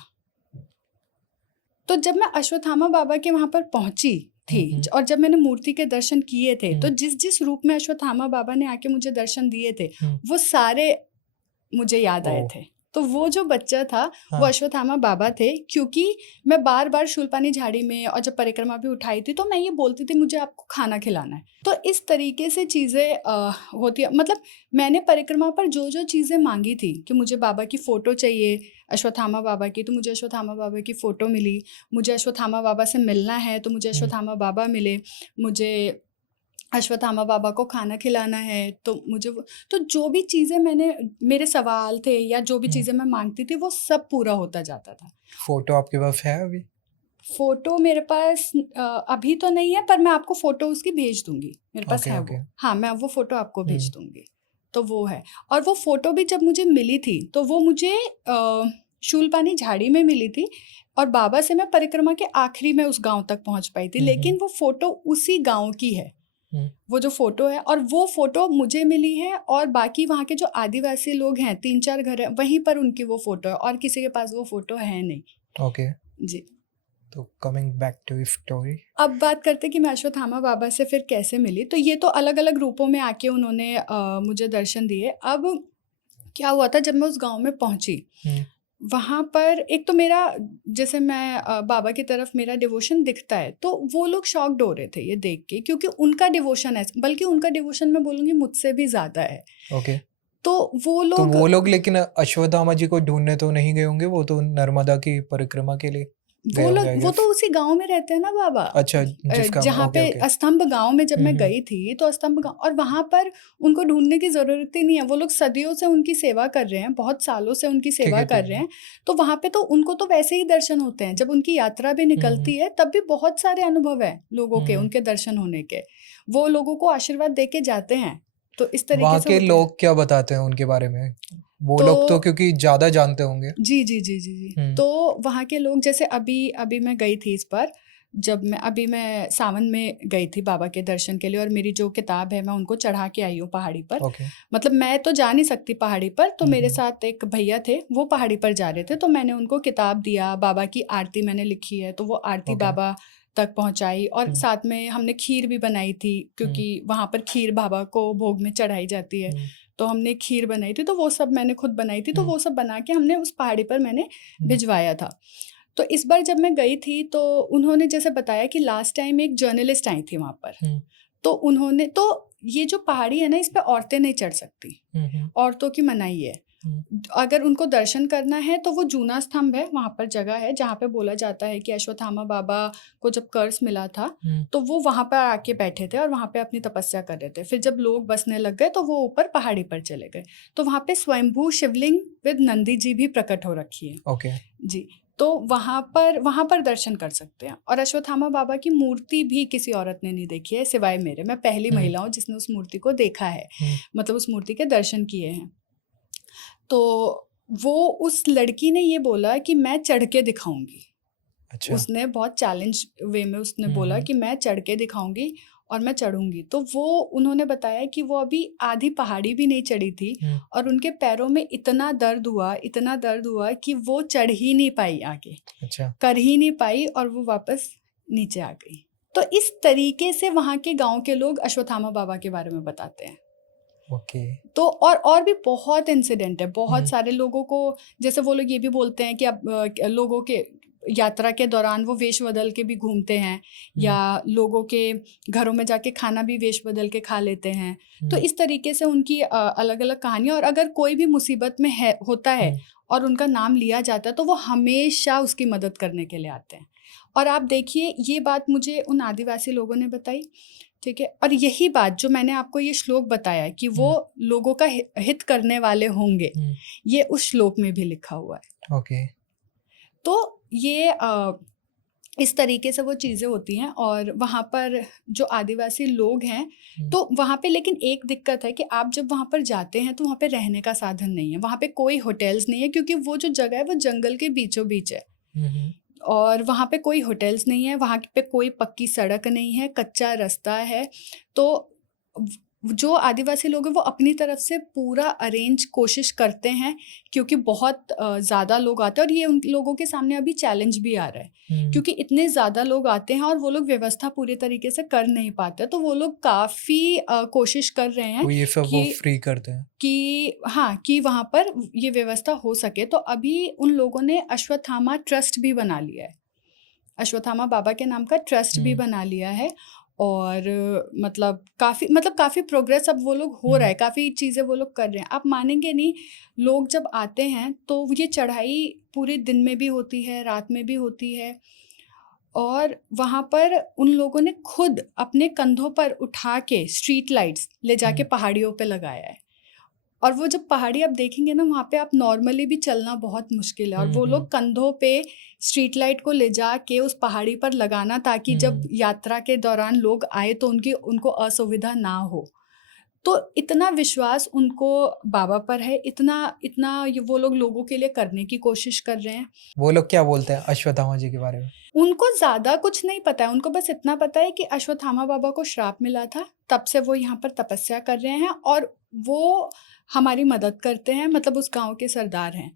तो जब मैं अश्वत्थामा बाबा के वहाँ पर पहुँची थी और जब मैंने मूर्ति के दर्शन किए थे, तो जिस रूप में अश्वत्थामा बाबा ने आके मुझे दर्शन दिए थे, वो सारे मुझे याद आए थे। तो वो जो बच्चा था वो अश्वत्थामा बाबा थे, क्योंकि मैं बार बार शूलपानी झाड़ी में और जब परिक्रमा भी उठाई थी तो मैं ये बोलती थी मुझे आपको खाना खिलाना है। तो इस तरीके से चीज़ें होती है। मतलब मैंने परिक्रमा पर जो जो चीज़ें मांगी थी कि मुझे बाबा की फ़ोटो चाहिए, अश्वत्थामा बाबा की, तो मुझे अश्वत्थामा बाबा की फ़ोटो मिली। मुझे अश्वत्थामा बाबा से मिलना है तो मुझे अश्वत्थामा बाबा मिले। मुझे अश्वत्थामा बाबा को खाना खिलाना है तो मुझे तो जो भी चीज़ें मेरे सवाल थे या जो भी चीज़ें मैं मांगती थी वो सब पूरा होता जाता था। फोटो आपके पास है अभी? फोटो मेरे पास अभी तो नहीं है, पर मैं आपको फोटो उसकी भेज दूंगी, मेरे पास ओके है ओके। वो। हाँ, मैं वो फोटो आपको भेज हम्म दूंगी। तो वो है। और वो फोटो भी जब मुझे मिली थी तो वो मुझे शूलपानी झाड़ी में मिली थी, और बाबा से मैं परिक्रमा के आखिरी में उस गांव तक पहुंच पाई थी, लेकिन वो फोटो उसी गांव की है। हम्म, वो जो फोटो है, और वो फोटो मुझे मिली है, और बाकी वहाँ के जो आदिवासी लोग हैं, 3-4 घर हैं, वहीं पर उनकी वो फोटो है, और किसी के पास वो फोटो है नहीं। ओके। जी। तो कमिंग बैक टू स्टोरी। अब बात करते कि मैं अश्वत्थामा बाबा से फिर कैसे मिली। तो ये तो अलग-अलग रूपों में आके उन्होंने मुझे दर्शन दिए। अब क्या हुआ था, जब मैं उस गाँव में पहुँची, हम्म वहाँ पर एक तो मेरा, जैसे मैं बाबा की तरफ मेरा डिवोशन दिखता है, तो वो लोग शॉक्ड हो रहे थे ये देख के, क्योंकि उनका डिवोशन है, बल्कि उनका डिवोशन मैं बोलूँगी मुझसे भी ज़्यादा है। ओके। तो वो तो लोग वो लोग लेकिन अश्वत्थामा जी को ढूंढने तो नहीं गए होंगे, वो तो नर्मदा की परिक्रमा के लिए गए होंगे आई वो तो गेस। उसी गांव में रहते हैं ना बाबा। अच्छा, जिसका जहाँ ओके पे ओके। स्तंभ गांव में जब मैं हम्म गई थी, तो स्तंभ गांव, और वहां पर उनको ढूंढने की जरूरत ही नहीं है, वो लोग सदियों से उनकी सेवा कर रहे हैं, बहुत सालों से उनकी ठीक सेवा है कर ठीक रहे है। हैं। तो वहां पे तो उनको तो वैसे ही दर्शन होते हैं, जब उनकी यात्रा भी निकलती है तब भी बहुत सारे अनुभव है लोगों के, हम्म। उनके दर्शन होने के। वो लोगों को आशीर्वाद दे के जाते हैं, तो इस तरीके वहाँ से के होते हैं। लोग क्या बताते हैं उनके बारे में? वो तो लोग तो क्योंकि ज्यादा जानते होंगे। जी, जी, जी, जी, जी। हम्म तो वहाँ के लोग, जैसे अभी अभी मैं गई थी इस बार, जब मैं सावन में गई थी बाबा के दर्शन के लिए, और मेरी जो किताब है मैं उनको चढ़ा के आई हूँ पहाड़ी पर। ओके। मतलब मैं तो जा नहीं सकती पहाड़ी पर, तो मेरे हम्म साथ एक भैया थे, वो पहाड़ी पर जा रहे थे, तो मैंने उनको किताब दिया, बाबा की आरती मैंने लिखी है, तो वो आरती ओके। बाबा तक पहुँचाई, और हम्म साथ में हमने खीर भी बनाई थी, हम्म क्योंकि वहाँ पर खीर बाबा को भोग में चढ़ाई जाती है। हम्म तो हमने खीर बनाई थी, तो वो सब मैंने खुद बनाई थी, तो हम्म वो सब बना के हमने उस पहाड़ी पर मैंने हम्म भिजवाया था। तो इस बार जब मैं गई थी, तो उन्होंने जैसे बताया कि लास्ट टाइम एक जर्नलिस्ट आई थी वहाँ पर। हम्म तो उन्होंने, तो ये जो पहाड़ी है ना, इस पे औरतें नहीं चढ़ सकती, हम्म औरतों की मनाही है। हम्म अगर उनको दर्शन करना है तो वो जूना स्तंभ है, वहाँ पर जगह है जहाँ पे बोला जाता है कि अश्वत्थामा बाबा को जब कर्स मिला था, हम्म तो वो वहाँ पर आके बैठे थे और वहाँ पे अपनी तपस्या कर रहे थे। फिर जब लोग बसने लग गए तो वो ऊपर पहाड़ी पर चले गए। तो वहाँ पे स्वयंभू शिवलिंग विद नंदी जी भी प्रकट हो रखी है। ओके। जी। तो वहाँ पर दर्शन कर सकते हैं, और अश्वत्थामा बाबा की मूर्ति भी किसी औरत ने नहीं देखी है सिवाय मेरे। मैं पहली हम्म महिला हूँ जिसने उस मूर्ति को देखा है, हम्म मतलब उस मूर्ति के दर्शन किए हैं। तो वो, उस लड़की ने ये बोला कि मैं चढ़ के दिखाऊंगी। अच्छा। उसने बहुत चैलेंज वे में उसने बोला हम्म कि मैं चढ़ के दिखाऊंगी और मैं चढ़ूंगी। तो वो, उन्होंने बताया कि वो अभी आधी पहाड़ी भी नहीं चढ़ी थी, हम्म और उनके पैरों में इतना दर्द हुआ कि वो चढ़ ही नहीं पाई आगे, अच्छा। कर ही नहीं पाई, और वो वापस नीचे आ गई। तो इस तरीके से वहाँ के गांव के लोग अश्वत्थामा बाबा के बारे में बताते हैं। ओके। तो और भी बहुत इंसिडेंट है, बहुत हम्म सारे लोगों को, जैसे वो लोग ये भी बोलते हैं कि अब लोगों के यात्रा के दौरान वो वेश बदल के भी घूमते हैं, या लोगों के घरों में जाके खाना भी वेश बदल के खा लेते हैं। तो इस तरीके से उनकी अलग अलग कहानियाँ, और अगर कोई भी मुसीबत में है होता है हम्म और उनका नाम लिया जाता है, तो वो हमेशा उसकी मदद करने के लिए आते हैं। और आप देखिए, ये बात मुझे उन आदिवासी लोगों ने बताई, ठीक है, और यही बात जो मैंने आपको ये श्लोक बताया कि वो लोगों का हित करने वाले होंगे, ये उस श्लोक में भी लिखा हुआ है। ओके। तो ये इस तरीके से वो चीज़ें होती हैं। और वहाँ पर जो आदिवासी लोग हैं, तो वहाँ पे लेकिन एक दिक्कत है कि आप जब वहाँ पर जाते हैं तो वहाँ पे रहने का साधन नहीं है, वहाँ पे कोई होटल्स नहीं है, क्योंकि वो जो जगह है वो जंगल के बीचों बीच है, और वहाँ पे कोई होटल्स नहीं है, वहाँ पे कोई पक्की सड़क नहीं है, कच्चा रास्ता है। तो जो आदिवासी लोग हैं वो अपनी तरफ से पूरा अरेंज कोशिश करते हैं, क्योंकि बहुत ज़्यादा लोग आते हैं, और ये उन लोगों के सामने अभी चैलेंज भी आ रहा है, क्योंकि इतने ज़्यादा लोग आते हैं और वो लोग व्यवस्था पूरी तरीके से कर नहीं पाते। तो वो लोग काफ़ी कोशिश कर रहे हैं तो ये सब वो कि फ्री करते हैं। हाँ, कि वहाँ पर ये व्यवस्था हो सके। तो अभी उन लोगों ने अश्वत्थामा ट्रस्ट भी बना लिया है, अश्वत्थामा बाबा के नाम का ट्रस्ट भी बना लिया है। और काफ़ी प्रोग्रेस अब वो लोग हो रहा है, काफ़ी चीज़ें वो लोग कर रहे हैं। आप मानेंगे नहीं, लोग जब आते हैं तो ये चढ़ाई पूरे दिन में भी होती है, रात में भी होती है, और वहाँ पर उन लोगों ने खुद अपने कंधों पर उठा के स्ट्रीट लाइट्स ले जाके पहाड़ियों पे लगाया है। और वो जब पहाड़ी आप देखेंगे ना, वहाँ पे आप नॉर्मली भी चलना बहुत मुश्किल है, और वो लोग कंधों पे स्ट्रीट लाइट को ले जाके उस पहाड़ी पर लगाना, ताकि जब यात्रा के दौरान लोग आए तो उनको असुविधा ना हो। तो इतना विश्वास उनको बाबा पर है, इतना इतना वो लोग लोगों के लिए करने की कोशिश कर रहे हैं। वो लोग क्या बोलते हैं अश्वत्थामा जी के बारे में? उनको ज़्यादा कुछ नहीं पता है, उनको बस इतना पता है कि अश्वत्थामा बाबा को श्राप मिला था, तब से वो यहाँ पर तपस्या कर रहे हैं, और वो हमारी मदद करते हैं, मतलब उस गाँव के सरदार हैं,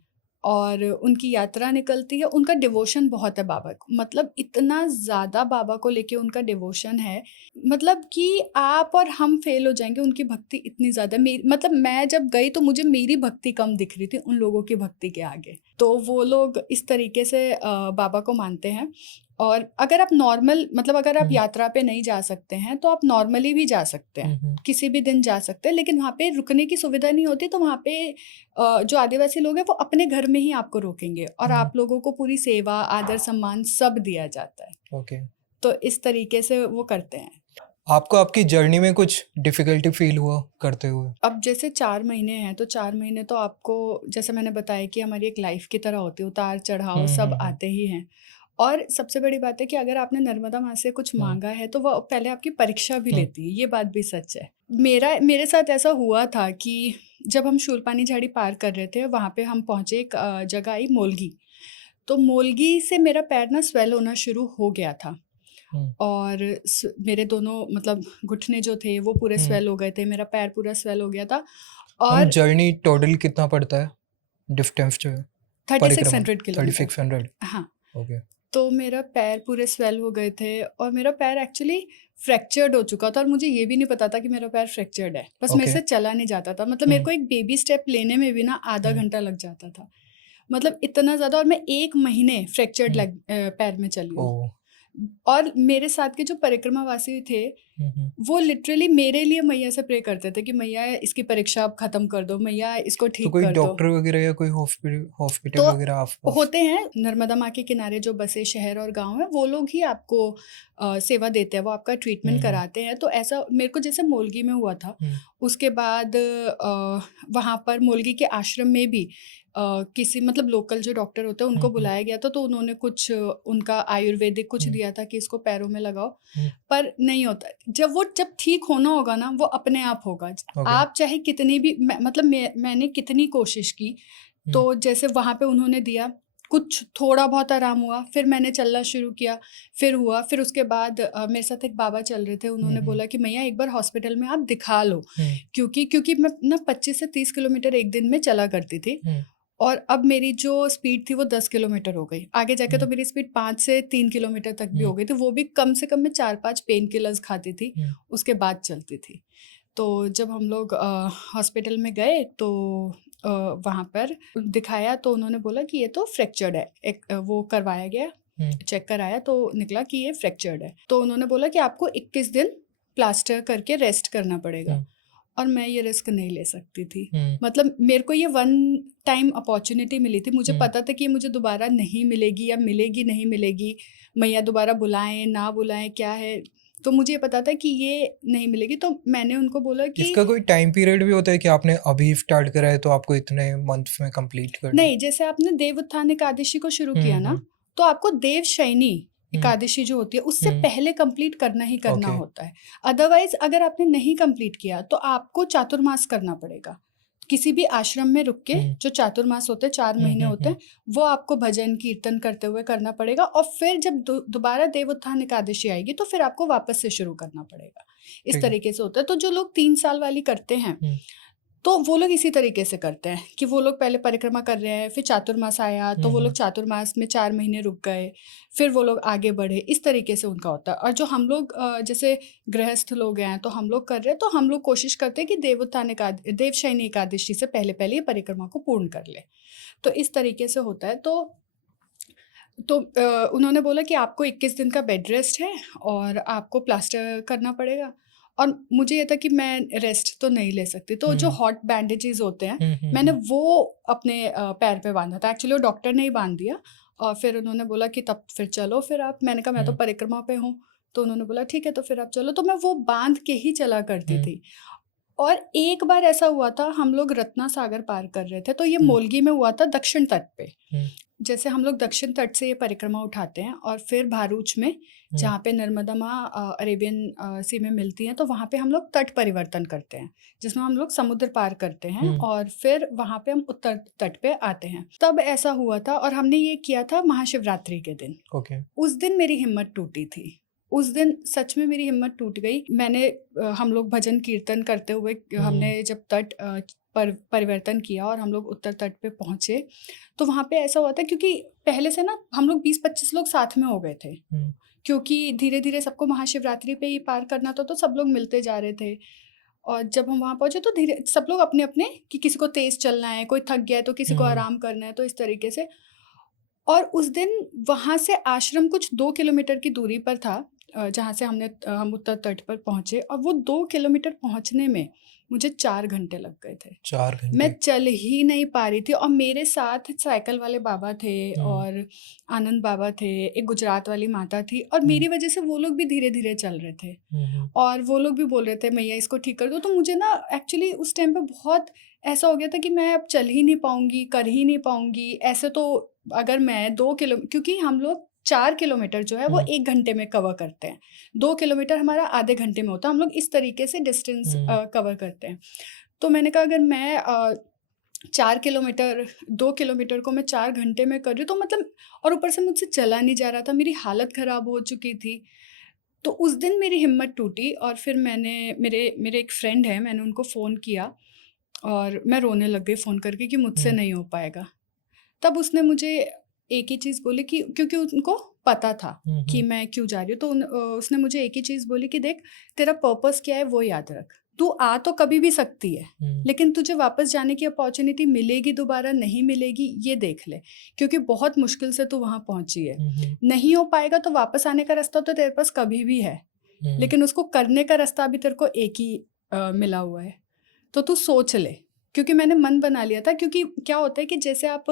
और उनकी यात्रा निकलती है। उनका डिवोशन बहुत है बाबा को, मतलब इतना ज़्यादा बाबा को लेके उनका डिवोशन है, मतलब कि आप और हम फेल हो जाएंगे, उनकी भक्ति इतनी ज़्यादा। मतलब मैं जब गई तो मुझे मेरी भक्ति कम दिख रही थी उन लोगों की भक्ति के आगे। तो वो लोग इस तरीके से बाबा को मानते हैं। और अगर आप नॉर्मल, मतलब अगर आप यात्रा पे नहीं जा सकते हैं तो आप नॉर्मली भी जा सकते हैं, किसी भी दिन जा सकते हैं, लेकिन वहाँ पे रुकने की सुविधा नहीं होती। तो वहाँ पे जो आदिवासी लोग हैं वो अपने घर में ही आपको रोकेंगे, और आप लोगों को पूरी सेवा, आदर, सम्मान सब दिया जाता है। ओके। तो इस तरीके से वो करते हैं। आपको आपकी जर्नी में कुछ डिफिकल्टी फील हुआ करते हुए? अब जैसे 4 महीने हैं, तो 4 महीने तो आपको, जैसे मैंने बताया कि हमारी एक लाइफ की तरह होती है, उतार चढ़ाव सब आते ही हैं। और सबसे बड़ी बात है कि अगर आपने नर्मदा माँ से कुछ मांगा है तो वो पहले आपकी परीक्षा भी लेती है, ये बात भी सच है। मेरे साथ ऐसा हुआ था कि जब हम शूलपानी झाड़ी पार कर रहे थे, वहाँ पे हम पहुँचे, एक जगह आई मोलगी। तो मोलगी से मेरा पैर ना स्वेल होना शुरू हो गया था, और मेरे दोनों मतलब घुटने जो थे वो पूरे स्वेल हो गए थे, मेरा पैर पूरा स्वेल हो गया था। और जर्नी टोटल कितना पड़ता है डिस्टेंस जो है? 3600 किलोमीटर। 3600। हाँ। ओके। तो मेरा पैर पूरे स्वेल हो गए थे, और मेरा पैर एक्चुअली फ्रैक्चर्ड हो चुका था, और मुझे ये भी नहीं पता था कि मेरा पैर फ्रैक्चर्ड है। बस मेरे से चला नहीं जाता था, मतलब मेरे को एक बेबी स्टेप लेने में भी ना आधा घंटा लग जाता था, मतलब इतना ज़्यादा। और मैं 1 महीने फ्रैक्चर्ड पैर में चली हूँ। और मेरे साथ के जो परिक्रमावासी थे, वो लिटरली मेरे लिए मैया से प्रे करते थे कि मैया इसकी परीक्षा आप खत्म कर दो, मैया इसको तो ठीक कोई कर दो। डॉक्टर वगैरह या कोई हॉस्पिटल तो वगैरह आप होते हैं नर्मदा माँ के किनारे जो बसे शहर और गांव है, वो लोग ही आपको सेवा देते हैं, वो आपका ट्रीटमेंट कराते हैं। तो ऐसा मेरे को जैसे मोलगी में हुआ था, उसके बाद वहाँ पर मोलगी के आश्रम में भी किसी मतलब लोकल जो डॉक्टर होते हैं उनको बुलाया गया था, तो उन्होंने कुछ उनका आयुर्वेदिक कुछ दिया था कि इसको पैरों में लगाओ, पर नहीं होता। जब ठीक होना होगा ना, वो अपने आप होगा। आप चाहे कितनी भी मैंने कितनी कोशिश की, तो जैसे वहाँ पे उन्होंने दिया, कुछ थोड़ा बहुत आराम हुआ, फिर मैंने चलना शुरू किया, फिर हुआ। फिर उसके बाद मेरे साथ एक बाबा चल रहे थे, उन्होंने बोला कि मैया एक बार हॉस्पिटल में आप दिखा लो, क्योंकि मैं ना 25 से 30 किलोमीटर एक दिन में चला करती थी, और अब मेरी जो स्पीड थी वो 10 किलोमीटर हो गई। आगे जाके तो मेरी स्पीड 5 से 3 किलोमीटर तक भी हो गई थी, वो भी कम से कम मैं 4-5 पेन किलर्स खाती थी, उसके बाद चलती थी। तो जब हम लोग हॉस्पिटल में गए तो वहाँ पर दिखाया, तो उन्होंने बोला कि ये तो फ्रैक्चर्ड है। एक वो करवाया गया, चेक कराया, तो निकला कि ये फ्रैक्चर्ड है। तो उन्होंने बोला कि आपको 21 दिन प्लास्टर करके रेस्ट करना पड़ेगा, और मैं ये रिस्क नहीं ले सकती थी। मतलब मेरे को ये 1 टाइम अपॉर्चुनिटी मिली थी, मुझे पता था कि मुझे दोबारा नहीं मिलेगी, या मिलेगी नहीं मिलेगी, मैया दोबारा बुलाएं ना बुलाएं क्या है, तो मुझे ये पता था कि ये नहीं मिलेगी। तो मैंने उनको बोला कि इसका कोई टाइम पीरियड भी होता है कि आपने अभी स्टार्ट करा है तो आपको इतने मंथ्स में कंप्लीट करना है? नहीं, जैसे आपने देव उत्थान एकादशी को शुरू किया ना, तो आपको देव शयनी एकादशी जो होती है उससे पहले कंप्लीट करना ही करना होता है। अदरवाइज अगर आपने नहीं कंप्लीट किया तो आपको चातुर्मास करना पड़ेगा, किसी भी आश्रम में रुक के। जो चातुर्मास होते हैं 4 महीने होते हैं, वो आपको भजन कीर्तन करते हुए करना पड़ेगा, और फिर जब दोबारा देव उत्थान एकादशी आएगी तो फिर आपको वापस से शुरू करना पड़ेगा। इस तरीके से होता है। तो जो लोग 3 साल वाली करते हैं, तो वो लोग इसी तरीके से करते हैं कि वो लोग पहले परिक्रमा कर रहे हैं, फिर चातुर्मास आया तो वो लोग चातुर्मास में 4 महीने रुक गए, फिर वो लोग आगे बढ़े, इस तरीके से उनका होता है। और जो हम लोग जैसे गृहस्थ लोग हैं, तो हम लोग कर रहे हैं, तो हम लोग कोशिश करते हैं कि देवशयनी एकादशी से पहले ये परिक्रमा को पूर्ण कर ले। तो इस तरीके से होता है। तो उन्होंने बोला कि आपको 21 दिन का बेड रेस्ट है, और आपको प्लास्टर करना पड़ेगा। और मुझे ये था कि मैं रेस्ट तो नहीं ले सकती, तो जो हॉट बैंडेजेस होते हैं, मैंने वो अपने पैर पे बांधा था। एक्चुअली वो डॉक्टर ने ही बांध दिया, और फिर उन्होंने बोला कि तब फिर चलो फिर आप। मैंने कहा मैं तो परिक्रमा पे हूँ, तो उन्होंने बोला ठीक है तो फिर आप चलो। तो मैं वो बांध के ही चला करती थी। और एक बार ऐसा हुआ था, हम लोग रत्ना सागर पार कर रहे थे, तो ये हम्म, मोलगी में हुआ था दक्षिण तट पे। हम्म, जैसे हम लोग दक्षिण तट से ये परिक्रमा उठाते हैं और फिर भारूच में, जहाँ पे नर्मदा माँ अरेबियन सी में मिलती हैं, तो वहाँ पे हम लोग तट परिवर्तन करते हैं, जिसमें हम लोग समुद्र पार करते हैं हम्म, और फिर वहाँ पे हम उत्तर तट पे आते हैं। तब ऐसा हुआ था और हमने ये किया था महाशिवरात्रि के दिन। ओके, उस दिन मेरी हिम्मत टूटी थी। उस दिन सच में मेरी हिम्मत टूट गई। हम लोग भजन कीर्तन करते हुए हमने जब तट परिवर्तन किया और हम लोग उत्तर तट पे पहुंचे, तो वहाँ पे ऐसा हुआ था, क्योंकि पहले से ना हम लोग 20-25 लोग साथ में हो गए थे, हम्म, क्योंकि धीरे-धीरे सबको महाशिवरात्रि पे ही पार करना था, तो सब लोग मिलते जा रहे थे। और जब हम वहाँ पहुँचे तो धीरे सब लोग अपने-अपने, कि किसी को तेज़ चलना है, कोई थक गया है तो किसी को हम्म, आराम करना है, तो इस तरीके से। और उस दिन वहाँ से आश्रम कुछ 2 किलोमीटर की दूरी पर था, जहाँ से हम उत्तर तट पर पहुँचे, और वो 2 किलोमीटर पहुँचने में मुझे 4 घंटे लग गए थे। 4 मैं घंटे। चल ही नहीं पा रही थी, और मेरे साथ साइकिल वाले बाबा थे हम्म, और आनंद बाबा थे, एक गुजरात वाली माता थी, और हम्म, मेरी वजह से वो लोग भी धीरे-धीरे चल रहे थे। हम्म, और वो लोग भी बोल रहे थे, मैया इसको ठीक कर दो। तो मुझे ना एक्चुअली उस टाइम पे बहुत ऐसा हो गया था कि मैं अब चल ही नहीं पाऊँगी, कर ही नहीं पाऊँगी। ऐसे तो अगर मैं 2 किलो, क्योंकि हम लोग 4 किलोमीटर जो है वो हम्म, 1 घंटे में कवर करते हैं। 2 किलोमीटर हमारा आधे घंटे में होता है। हम लोग इस तरीके से डिस्टेंस हम्म, कवर करते हैं। तो मैंने कहा अगर मैं 4 किलोमीटर 2 किलोमीटर को मैं 4 घंटे में कर रही हूँ, तो मतलब, और ऊपर से मुझसे चला नहीं जा रहा था, मेरी हालत ख़राब हो चुकी थी। तो उस दिन मेरी हिम्मत टूटी और फिर मैंने मेरे मेरे एक फ्रेंड है, मैंने उनको फ़ोन किया और मैं रोने लग गई फ़ोन करके कि मुझसे हम्म, नहीं हो पाएगा। तब उसने मुझे एक ही चीज़ बोली, कि क्योंकि उनको पता था कि हम्म, मैं क्यों जा रही हूँ, तो उसने मुझे एक ही चीज़ बोली कि देख, तेरा पर्पस क्या है वो याद रख। तू आ तो कभी भी सकती है, हम्म, लेकिन तुझे वापस जाने की अपॉर्च्युनिटी मिलेगी दोबारा, नहीं मिलेगी, ये देख ले। क्योंकि बहुत मुश्किल से तू वहाँ पहुँची है। हम्म, नहीं हो पाएगा तो वापस आने का रास्ता तो तेरे पास कभी भी है, हम्म, लेकिन उसको करने का रास्ता अभी तेरे को एक ही मिला हुआ है। तो तू सोच ले। क्योंकि मैंने मन बना लिया था, क्योंकि क्या होता है कि जैसे आप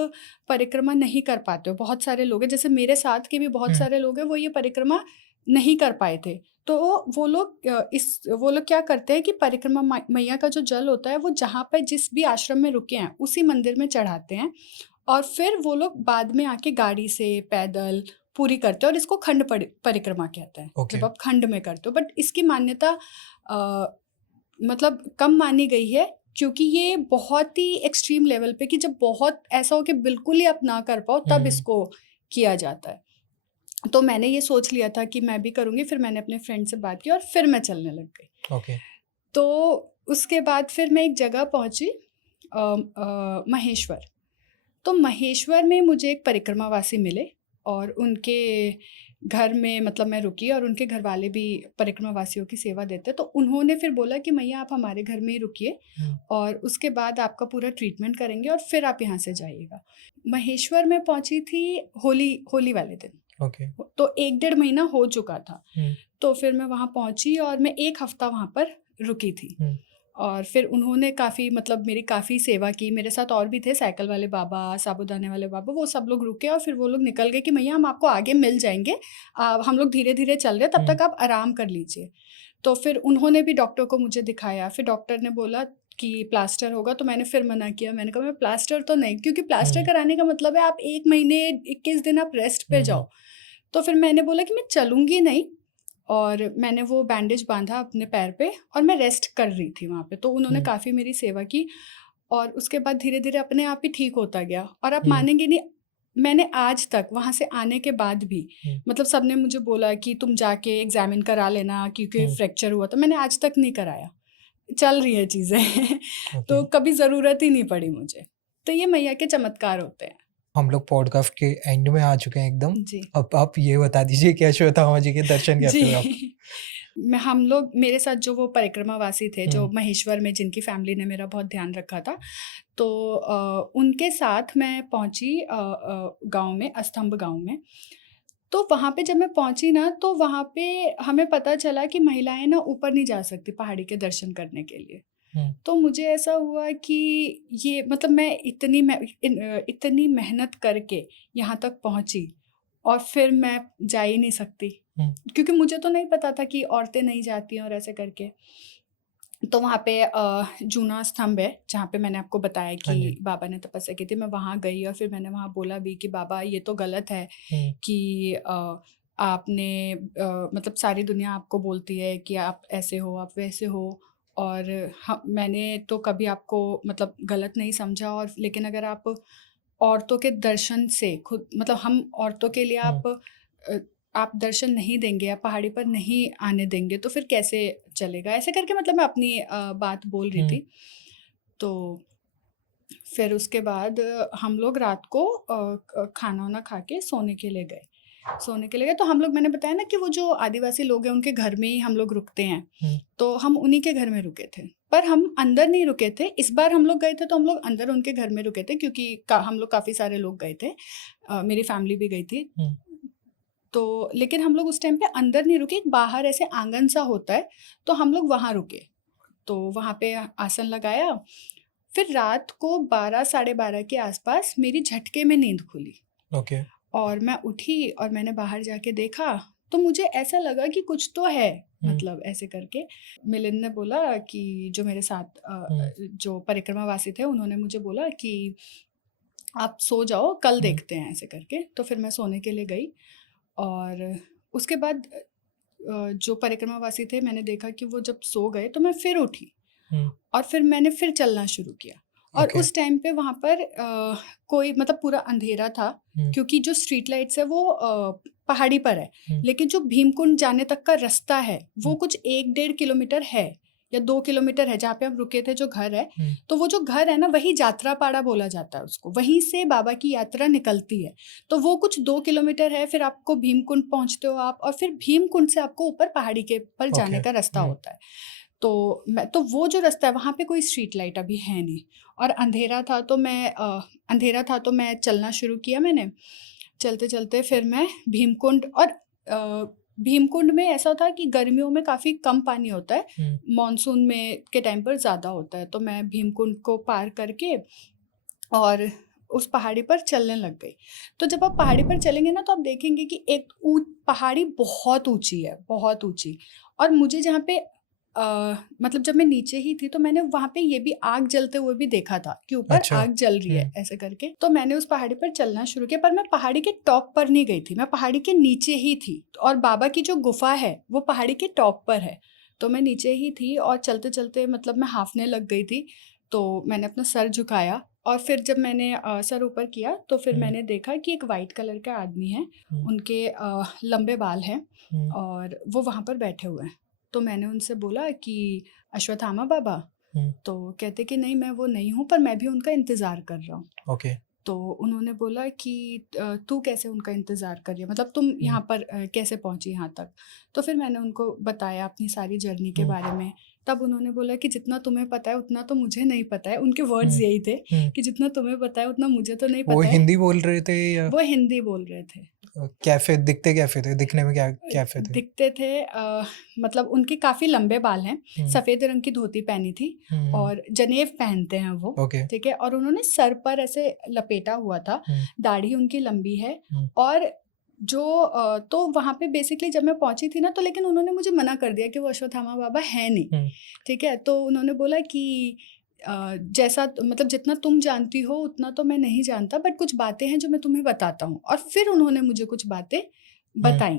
परिक्रमा नहीं कर पाते हो, बहुत सारे लोग हैं, जैसे मेरे साथ के भी बहुत हम्म, सारे लोग हैं, वो ये परिक्रमा नहीं कर पाए थे। तो वो लोग क्या करते हैं कि परिक्रमा मैया का जो जल होता है, वो जहाँ पे जिस भी आश्रम में रुके हैं, उसी मंदिर में चढ़ाते हैं, और फिर वो लोग बाद में आके गाड़ी से, पैदल पूरी करते हैं, और इसको खंड परिक्रमा कहते हैं, ओके, जब आप खंड में करते हो। बट इसकी मान्यता अ, मतलब कम मानी गई है, क्योंकि ये बहुत ही एक्सट्रीम लेवल पे, कि जब बहुत ऐसा हो कि बिल्कुल ही आप ना कर पाओ, तब हम्म, इसको किया जाता है। तो मैंने ये सोच लिया था कि मैं भी करूँगी, फिर मैंने अपने फ्रेंड से बात की और फिर मैं चलने लग गई। ओके, तो उसके बाद फिर मैं एक जगह पहुँची, महेश्वर। तो महेश्वर में मुझे एक परिक्रमावासी मिले, और उनके घर में मतलब मैं रुकी, और उनके घर वाले भी परिक्रमावासियों की सेवा देते हैं। तो उन्होंने फिर बोला कि मैया आप हमारे घर में ही रुकिए, हम्म, और उसके बाद आपका पूरा ट्रीटमेंट करेंगे और फिर आप यहाँ से जाइएगा। महेश्वर में पहुँची थी होली होली वाले दिन। ओके, तो 1 डेढ़ महीना हो चुका था। हम्म, तो फिर मैं वहाँ पहुँची और मैं 1 हफ्ता वहाँ पर रुकी थी। हम्म, और फिर उन्होंने काफ़ी मतलब मेरी काफ़ी सेवा की। मेरे साथ और भी थे, साइकिल वाले बाबा, साबूदाने वाले बाबा, वो सब लोग रुके और फिर वो लोग निकल गए कि मैया हम आपको आगे मिल जाएँगे। हम लोग धीरे-धीरे चल रहे हैं, तब हम्म, तक आप आराम कर लीजिए। तो फिर उन्होंने भी डॉक्टर को मुझे दिखाया, फिर डॉक्टर ने बोला कि प्लास्टर होगा, तो मैंने फिर मना किया। मैंने कहा मैं प्लास्टर तो नहीं, क्योंकि प्लास्टर हम्म, कराने का मतलब है आप 1 महीने 21 दिन आप रेस्ट पे हम्म, जाओ। तो फिर मैंने बोला कि मैं चलूँगी नहीं, और मैंने वो बैंडेज बाँधा अपने पैर पे और मैं रेस्ट कर रही थी वहाँ पे। तो उन्होंने हम्म, काफ़ी मेरी सेवा की, और उसके बाद धीरे-धीरे अपने आप ही ठीक होता गया। और आप हम्म, मानेंगे नहीं, मैंने आज तक वहाँ से आने के बाद भी, हम्म, मतलब सबने मुझे बोला कि तुम जाके एग्ज़ामिन करा लेना, क्योंकि हम्म, फ्रैक्चर हुआ था। मैंने आज तक नहीं कराया। चल रही है चीज़ें। ओके। तो कभी ज़रूरत ही नहीं पड़ी मुझे। तो ये मैया के चमत्कार होते हैं। हम लोग पॉडकास्ट के एंड में आ चुके हैं एकदम। जी। अब आप ये बता दीजिए कि अश्वत्थामा जी के दर्शन कैसे हुए आपको? जी। हम लोग, मेरे साथ जो वो परिक्रमावासी थे, जो हम्म, महेश्वर में, जिनकी फैमिली ने मेरा बहुत ध्यान रखा था, तो उनके साथ मैं पहुँची गाँव में, अस्तंभ गाँव में। तो वहाँ पे जब मैं पहुँची ना, तो वहाँ पे हमें पता चला कि महिलाएँ ना ऊपर नहीं जा सकती पहाड़ी के दर्शन करने के लिए। हम्म, तो मुझे ऐसा हुआ कि ये मतलब मैं इतनी मेहनत करके यहाँ तक पहुँची, और फिर मैं जा ही नहीं सकती, हम्म, क्योंकि मुझे तो नहीं पता था कि औरतें नहीं जाती हैं और ऐसे करके। तो वहाँ पे जूना स्तंभ है जहाँ पे मैंने आपको बताया हाँ जी। कि बाबा ने तपस्या की थी। मैं वहाँ गई और फिर मैंने वहाँ बोला भी कि बाबा ये तो गलत है हुँ, कि आपने मतलब सारी दुनिया आपको बोलती है कि आप ऐसे हो, आप वैसे हो, और मैंने तो कभी आपको मतलब गलत नहीं समझा, और लेकिन अगर आप औरतों के दर्शन से खुद मतलब हम औरतों के लिए हुँ, आप दर्शन नहीं देंगे, आप पहाड़ी पर नहीं आने देंगे, तो फिर कैसे चलेगा? ऐसे करके मतलब मैं अपनी बात बोल रही हुँ, थी। तो फिर उसके बाद हम लोग रात को खाना-वाना खा के सोने के लिए गए। सोने के लिए गए तो हम लोग, मैंने बताया ना कि वो जो आदिवासी लोग हैं उनके घर में ही हम लोग रुकते हैं, हुँ, तो हम उन्हीं के घर में रुके थे। पर हम अंदर नहीं रुके थे, इस बार हम लोग गए थे तो हम लोग अंदर उनके घर में रुके थे क्योंकि हम लोग काफ़ी सारे लोग गए थे। मेरी फैमिली भी गई थी। हुँ, तो लेकिन हम लोग उस टाइम पे अंदर नहीं रुके, एक बाहर ऐसे आँगन सा होता है, तो हम लोग वहाँ रुके। तो वहाँ पे आसन लगाया, फिर रात को 12 साढ़े 12 के आसपास मेरी झटके में नींद खुली ओके। और मैं उठी और मैंने बाहर जाके देखा, तो मुझे ऐसा लगा कि कुछ तो है, हुँ, मतलब ऐसे करके। मिलिंद ने बोला कि जो मेरे साथ हुँ, जो परिक्रमावासी थे उन्होंने मुझे बोला कि आप सो जाओ, कल हुँ, देखते हैं, ऐसे करके। तो फिर मैं सोने के लिए गई और उसके बाद जो परिक्रमावासी थे मैंने देखा कि वो जब सो गए तो मैं फिर उठी हुँ, और फिर मैंने फिर चलना शुरू किया। और ओके। उस टाइम पे वहाँ पर कोई मतलब पूरा अंधेरा था हुँ, क्योंकि जो स्ट्रीट लाइट्स है वो पहाड़ी पर है, हुँ, लेकिन जो भीमकुंड जाने तक का रास्ता है वो हुँ, कुछ 1 डेढ़ किलोमीटर है या 2 किलोमीटर है जहाँ पे हम रुके थे, जो घर है। हुँ, तो वो जो घर है ना, वही जात्रापाड़ा बोला जाता है उसको, वहीं से बाबा की यात्रा निकलती है। तो वो कुछ 2 किलोमीटर है, फिर आपको भीमकुंड पहुँचते हो आप, और फिर भीमकुंड से आपको ऊपर पहाड़ी के पर ओके। जाने का रास्ता हुँ, होता है। तो वो जो रास्ता है वहाँ पे कोई स्ट्रीट लाइट अभी है नहीं, और अंधेरा था तो मैं चलना शुरू किया मैंने। चलते-चलते फिर मैं भीमकुंड, और भीमकुंड में ऐसा था कि गर्मियों में काफ़ी कम पानी होता है, हुँ, मानसून में के टाइम पर ज़्यादा होता है। तो मैं भीमकुंड को पार करके और उस पहाड़ी पर चलने लग गई। तो जब आप पहाड़ी पर चलेंगे ना तो आप देखेंगे कि एक पहाड़ी बहुत ऊँची है, बहुत ऊँची। और मुझे जहाँ पे मतलब जब मैं नीचे ही थी तो मैंने वहाँ पे ये भी आग जलते हुए भी देखा था कि ऊपर अच्छा। आग जल रही है, हुँ, ऐसे करके। तो मैंने उस पहाड़ी पर चलना शुरू किया, पर मैं पहाड़ी के टॉप पर नहीं गई थी, मैं पहाड़ी के नीचे ही थी, और बाबा की जो गुफ़ा है वो पहाड़ी के टॉप पर है। तो मैं नीचे ही थी और चलते-चलते मतलब मैं हाँफने लग गई थी। तो मैंने अपना सर झुकाया और फिर जब मैंने सर ऊपर किया तो फिर हुँ, मैंने देखा कि एक वाइट कलर का आदमी है, हुँ, उनके लंबे बाल हैं हुँ, और वो वहाँ पर बैठे हुए हैं। तो मैंने उनसे बोला कि अश्वत्थामा बाबा? हुँ, तो कहते कि नहीं, मैं वो नहीं हूँ, पर मैं भी उनका इंतज़ार कर रहा हूँ। ओके। तो उन्होंने बोला कि तू कैसे उनका इंतज़ार कर रही है? मतलब तुम हुँ, यहाँ पर कैसे पहुँची यहाँ तक? तो फिर मैंने उनको बताया अपनी सारी जर्नी के हुँ, बारे में। तब उन्होंने बोला कि जितना तुम्हें पता है उतना तो मुझे नहीं पता है। उनके वर्ड्स हुँ, यही थे हुँ। कि जितना तुम्हें पता है उतना मुझे तो नहीं वो पता है। हिंदी बोल रहे थे या वो हिंदी बोल रहे थे। कैफ़े दिखते कैफ़े थे? दिखने में क्या कैफ़े थे? दिखते थे मतलब उनके काफ़ी लंबे बाल हैं, हुँ, सफ़ेद रंग की धोती पहनी थी हुँ, हुँ, और जनेऊ पहनते हैं वो, ओके। ठीक है? और उन्होंने सर पर ऐसे लपेटा हुआ था, हुँ, दाढ़ी उनकी लंबी है। हुँ, और तो वहाँ पे बेसिकली जब मैं पहुँची थी ना, तो लेकिन उन्होंने मुझे मना कर दिया कि वो अश्वत्थामा बाबा हैं नहीं, हुँ, ठीक है? तो उन्होंने बोला कि जैसा मतलब जितना तुम जानती हो उतना तो मैं नहीं जानता, बट कुछ बातें हैं जो मैं तुम्हें बताता हूँ, और फिर उन्होंने मुझे कुछ बातें हुँ, बताई।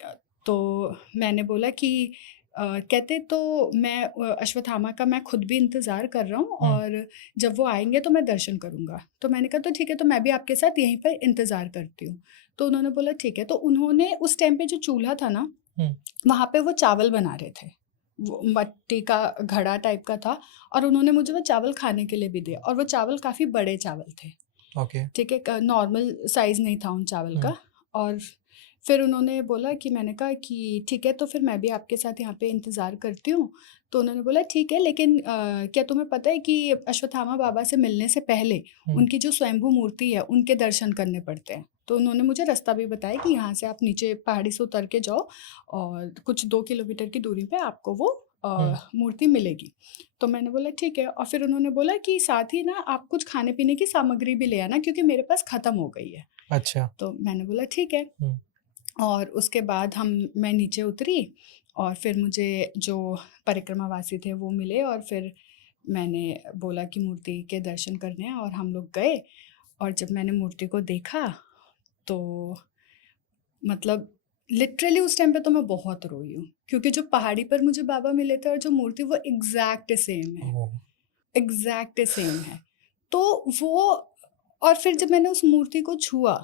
अ, तो मैंने बोला कि कहते तो मैं अश्वत्थामा का मैं खुद भी इंतज़ार कर रहा हूँ, हुँ, और जब वो आएँगे तो मैं दर्शन करूँगा। तो मैंने कहा तो ठीक है, तो मैं भी आपके साथ यहीं पर इंतज़ार करती हूँ। तो उन्होंने बोला ठीक है। तो उन्होंने उस टाइम पे जो चूल्हा था ना, हुँ, वहाँ पे वो चावल बना रहे थे। वो मट्टी का घड़ा टाइप का था, और उन्होंने मुझे वो चावल खाने के लिए भी दिया, और वो चावल काफ़ी बड़े चावल थे। ओके। ठीक है, नॉर्मल साइज़ नहीं था उन चावल हुँ, का। और फिर उन्होंने बोला कि मैंने कहा कि ठीक है, तो फिर मैं भी आपके साथ यहाँ पे इंतज़ार करती हूँ। तो उन्होंने बोला ठीक है, लेकिन क्या तुम्हें पता है कि अश्वत्थामा बाबा से मिलने से पहले हुँ, उनकी जो स्वयंभू मूर्ति है उनके दर्शन करने पड़ते हैं। तो उन्होंने मुझे रास्ता भी बताया कि यहाँ से आप नीचे पहाड़ी से उतर के जाओ और कुछ 2 किलोमीटर की दूरी पे आपको वो हुँ, मूर्ति मिलेगी। तो मैंने बोला ठीक है, और फिर उन्होंने बोला कि साथ ही ना आप कुछ खाने-पीने की सामग्री भी ले आना क्योंकि मेरे पास ख़त्म हो गई है। अच्छा। तो मैंने बोला ठीक है। हुँ, और उसके बाद मैं नीचे उतरी और फिर मुझे जो परिक्रमावासी थे वो मिले और फिर मैंने बोला कि मूर्ति के दर्शन करने हैं और हम लोग गए। और जब मैंने मूर्ति को देखा तो मतलब लिटरली उस टाइम पे तो मैं बहुत रोई हूँ, क्योंकि जो पहाड़ी पर मुझे बाबा मिले थे और जो मूर्ति वो एग्जैक्ट सेम है, ओह, एग्जैक्ट सेम है। तो वो, और फिर जब मैंने उस मूर्ति को छुआ,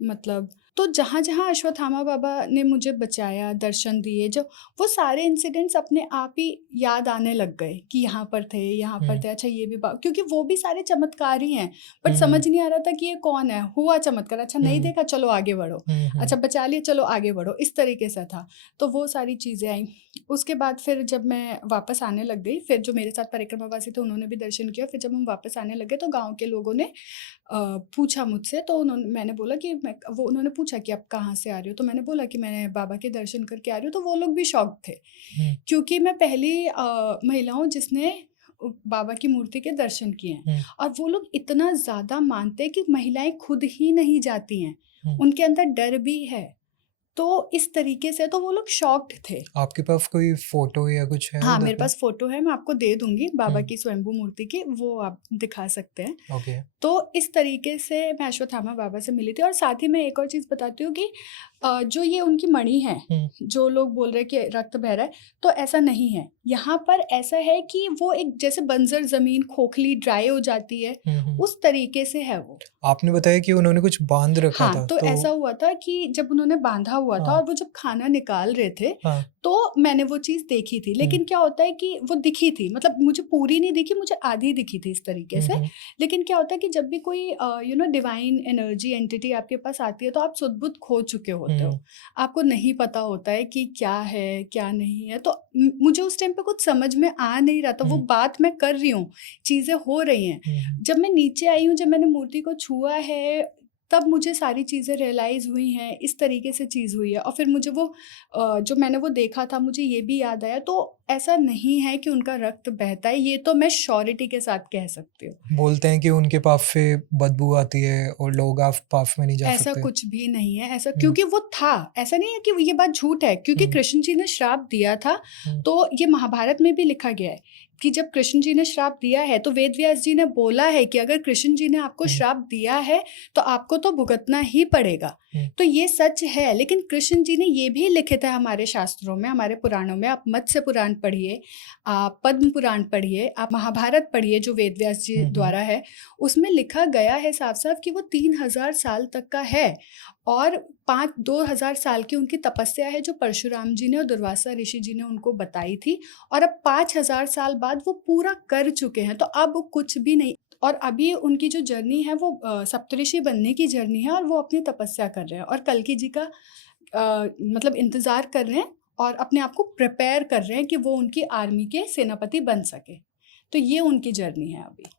मतलब तो जहाँ जहाँ अश्वत्थामा बाबा ने मुझे बचाया, दर्शन दिए, जो वो सारे इंसिडेंट्स अपने आप ही याद आने लग गए कि यहाँ पर थे, यहाँ पर हम्म, थे, अच्छा ये भी क्योंकि वो भी सारे चमत्कार ही हैं, बट हम्म, समझ नहीं आ रहा था कि ये कौन है। हुआ चमत्कार, अच्छा नहीं हम्म, देखा, चलो आगे बढ़ो, अच्छा बचा लिया, चलो आगे बढ़ो, इस तरीके से था। तो वो सारी चीज़ें आई। उसके बाद फिर जब मैं वापस आने लग गई, फिर जो मेरे साथ परिक्रमावासी थे उन्होंने भी दर्शन किया। फिर जब हम वापस आने लगे तो गाँव के लोगों ने पूछा मुझसे, तो मैंने बोला कि उन्होंने पूछा कि आप कहाँ से आ रहे हो, तो मैंने बोला कि मैं बाबा के दर्शन करके आ रही हूँ। तो वो लोग भी शॉक्ड थे, हम्म, क्योंकि मैं पहली महिला हूँ जिसने बाबा की मूर्ति के दर्शन किए हैं। हम्म, और वो लोग इतना ज़्यादा मानते हैं कि महिलाएं खुद ही नहीं जाती हैं, हम्म। उनके अंदर डर भी है। तो इस तरीके से तो वो लोग शॉक्ड थे। आपके पास कोई फोटो या कुछ है हाँ, उधर मेरे का? पास फ़ोटो है, मैं आपको दे दूँगी बाबा हम्म, की स्वयंभू मूर्ति की, वो आप दिखा सकते हैं। ओके। तो इस तरीके से मैं अश्वत्थामा बाबा से मिली थी। और साथ ही मैं एक और चीज़ बताती हूँ कि जो ये उनकी मणि है, हम्म, जो लोग बोल रहे हैं कि रक्त बह रहा है, तो ऐसा नहीं है। यहाँ पर ऐसा है कि वो एक जैसे बंजर ज़मीन खोखली ड्राई हो जाती है, उस तरीके से है वो। आपने बताया कि उन्होंने कुछ बांध रखा हाँ, था, तो ऐसा हुआ था कि जब उन्होंने बाँधा हुआ था हाँ, और वो जब खाना निकाल रहे थे, हाँ, तो मैंने वो चीज़ देखी थी। लेकिन क्या होता है कि वो दिखी थी, मतलब मुझे पूरी नहीं दिखी, मुझे आधी दिखी थी इस तरीके से। हम्म, लेकिन क्या होता है कि जब भी कोई डिवाइन एनर्जी एंटिटी आपके पास आती है, तो आप सुध-बुध खो चुके होते हो। आपको नहीं पता होता है कि क्या है, क्या नहीं है। तो मुझे उस टाइम पे कुछ समझ में आ नहीं रहा था, वो बात मैं कर रही हूँ, चीज़ें हो रही हैं। जब मैं नीचे आई हूँ, जब मैंने मूर्ति को छुआ है, तब मुझे सारी चीज़ें रियलाइज़ हुई हैं, इस तरीके से चीज़ हुई है। और फिर मुझे वो जो मैंने वो देखा था, मुझे ये भी याद आया। तो ऐसा नहीं है कि उनका रक्त बहता है, ये तो मैं श्योरिटी के साथ कह सकती हूँ। बोलते हैं कि उनके पाप से बदबू आती है और लोग आप पाप में नहीं जा ऐसा सकते। कुछ भी नहीं है, ऐसा हम्म, क्योंकि वो था, ऐसा नहीं है कि ये बात झूठ है, क्योंकि हम्म, कृष्ण जी ने श्राप दिया था। हम्म, तो ये महाभारत में भी लिखा गया है कि जब कृष्ण जी ने श्राप दिया है, तो वेद व्यास जी ने बोला है कि अगर कृष्ण जी ने आपको हम्म, श्राप दिया है, तो आपको तो भुगतना ही पड़ेगा। तो ये सच है। लेकिन कृष्ण जी ने ये भी लिखित है हमारे शास्त्रों में, हमारे पुराणों में। आप मत्स्य पुराण पढ़िए, आप पद्म पुराण पढ़िए, आप महाभारत पढ़िए जो वेद व्यास जी द्वारा है, उसमें लिखा गया है साफ-साफ कि वो 3000 साल तक का है। और 2000 साल की उनकी तपस्या है, जो परशुराम जी ने और दुर्वासा ऋषि जी ने उनको बताई थी। और अब 5000 साल बाद वो पूरा कर चुके हैं, तो अब कुछ भी नहीं। और अभी उनकी जो जर्नी है वो सप्तऋषि बनने की जर्नी है, और वो अपनी तपस्या कर रहे हैं और कल्कि जी का मतलब इंतज़ार कर रहे हैं और अपने आप को प्रिपेयर कर रहे हैं कि वो उनकी आर्मी के सेनापति बन सके। तो ये उनकी जर्नी है अभी।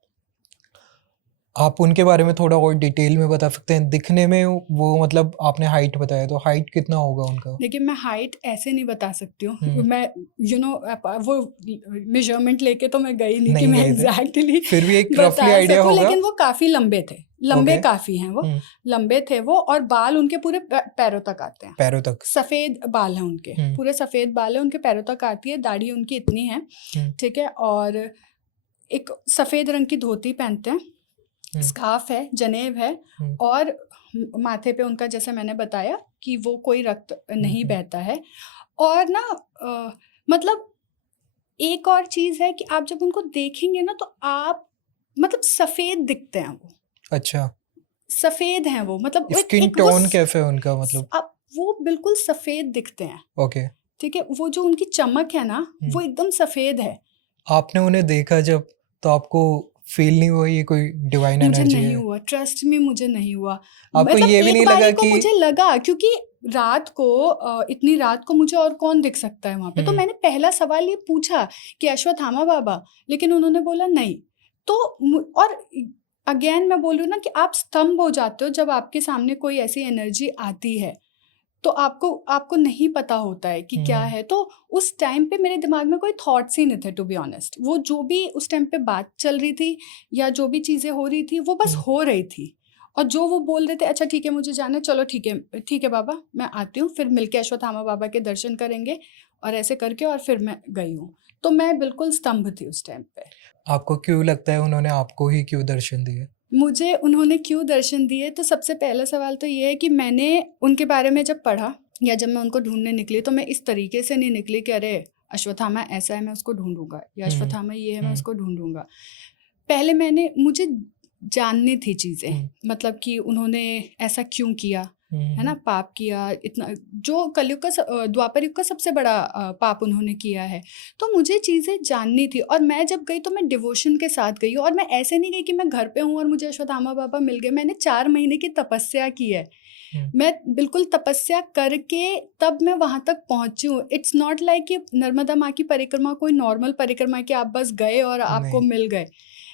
आप उनके बारे में थोड़ा और डिटेल में बता सकते हैं? दिखने में वो मतलब आपने हाइट बताया, तो हाइट कितना होगा उनका? देखिए, मैं हाइट ऐसे नहीं बता सकती हूँ। हम्म, मैं वो मेजरमेंट लेके तो मैं गई नहीं कि नहीं मैं गए थे, एग्जैक्टली फिर भी एक रफली बता आइडिया सकूँ, होगा। लेकिन वो काफ़ी लंबे थे, लंबे ओके। काफ़ी हैं वो, लंबे थे वो। और बाल उनके पूरे पैरों तक आते हैं, पैरों तक। सफ़ेद बाल हैं उनके, पूरे सफ़ेद बाल हैं उनके, पैरों तक आती है, दाढ़ी उनकी इतनी है, ठीक है। और एक सफ़ेद रंग की धोती पहनते हैं, स्कार्फ है, जनेब है, और माथे पे उनका, जैसे मैंने बताया कि वो कोई रक्त नहीं बहता है। और ना मतलब एक और चीज़ है कि आप जब उनको देखेंगे ना, तो आप मतलब सफ़ेद दिखते हैं वो, अच्छा, सफ़ेद हैं वो, मतलब वो स्किन एक वो टोन कैसा है उनका मतलब? आप वो बिल्कुल सफ़ेद दिखते हैं, ओके। ठीक है। वो जो उनकी चमक है ना, वो एकदम सफ़ेद है। आपने उन्हें देखा जब, तो आपको फील नहीं हुआ ये कोई डिवाइन मुझे एनर्जी नहीं है? हुआ, ट्रस्ट मी, मुझे नहीं हुआ। आपको मतलब ये भी एक नहीं बारी लगा को कि मुझे लगा, क्योंकि रात को इतनी रात को मुझे और कौन दिख सकता है वहाँ पे। तो मैंने पहला सवाल ये पूछा कि अश्वत्थामा बाबा, लेकिन उन्होंने बोला नहीं। तो और अगेन मैं बोल रही हूँ ना कि आप स्तंभ हो जाते हो जब आपके सामने कोई ऐसी एनर्जी आती है, तो आपको आपको नहीं पता होता है कि क्या है। तो उस टाइम पे मेरे दिमाग में कोई थॉट्स ही नहीं थे, टू बी ऑनेस्ट। वो जो भी उस टाइम पे बात चल रही थी या जो भी चीज़ें हो रही थी, वो बस हो रही थी। और जो वो बोल रहे थे अच्छा ठीक है मुझे जाना है, चलो ठीक है बाबा मैं आती हूँ, फिर मिलके अश्वत्थामा बाबा के दर्शन करेंगे, और ऐसे करके और फिर मैं गई हूँ। तो मैं बिल्कुल स्तंभ थी उस टाइम पे। आपको क्यों लगता है उन्होंने आपको ही क्यों दर्शन दिए? मुझे उन्होंने क्यों दर्शन दिए, तो सबसे पहला सवाल तो ये है कि मैंने उनके बारे में जब पढ़ा या जब मैं उनको ढूंढने निकली, तो मैं इस तरीके से नहीं निकली कि अरे अश्वत्थामा ऐसा है मैं उसको ढूंढूंगा, या हम्म, अश्वत्थामा ये है मैं हम्म, उसको ढूंढूंगा। पहले मुझे जाननी थी चीज़ें, हम्म, मतलब कि उन्होंने ऐसा क्यों किया, है ना, हम्म, पाप किया इतना, जो कलयुग का द्वापर युग का सबसे बड़ा पाप उन्होंने किया है। तो मुझे चीज़ें जाननी थी, और मैं जब गई तो मैं डिवोशन के साथ गई हूँ, और मैं ऐसे नहीं गई कि मैं घर पे हूँ और मुझे अश्वत्थामा बाबा मिल गए। मैंने 4 महीने की तपस्या की है, हम्म, मैं बिल्कुल तपस्या करके तब मैं वहाँ तक पहुँची हूँ। इट्स नॉट लाइक कि नर्मदा माँ की परिक्रमा कोई नॉर्मल परिक्रमा है कि आप बस गए और आपको नहीं। मिल गए।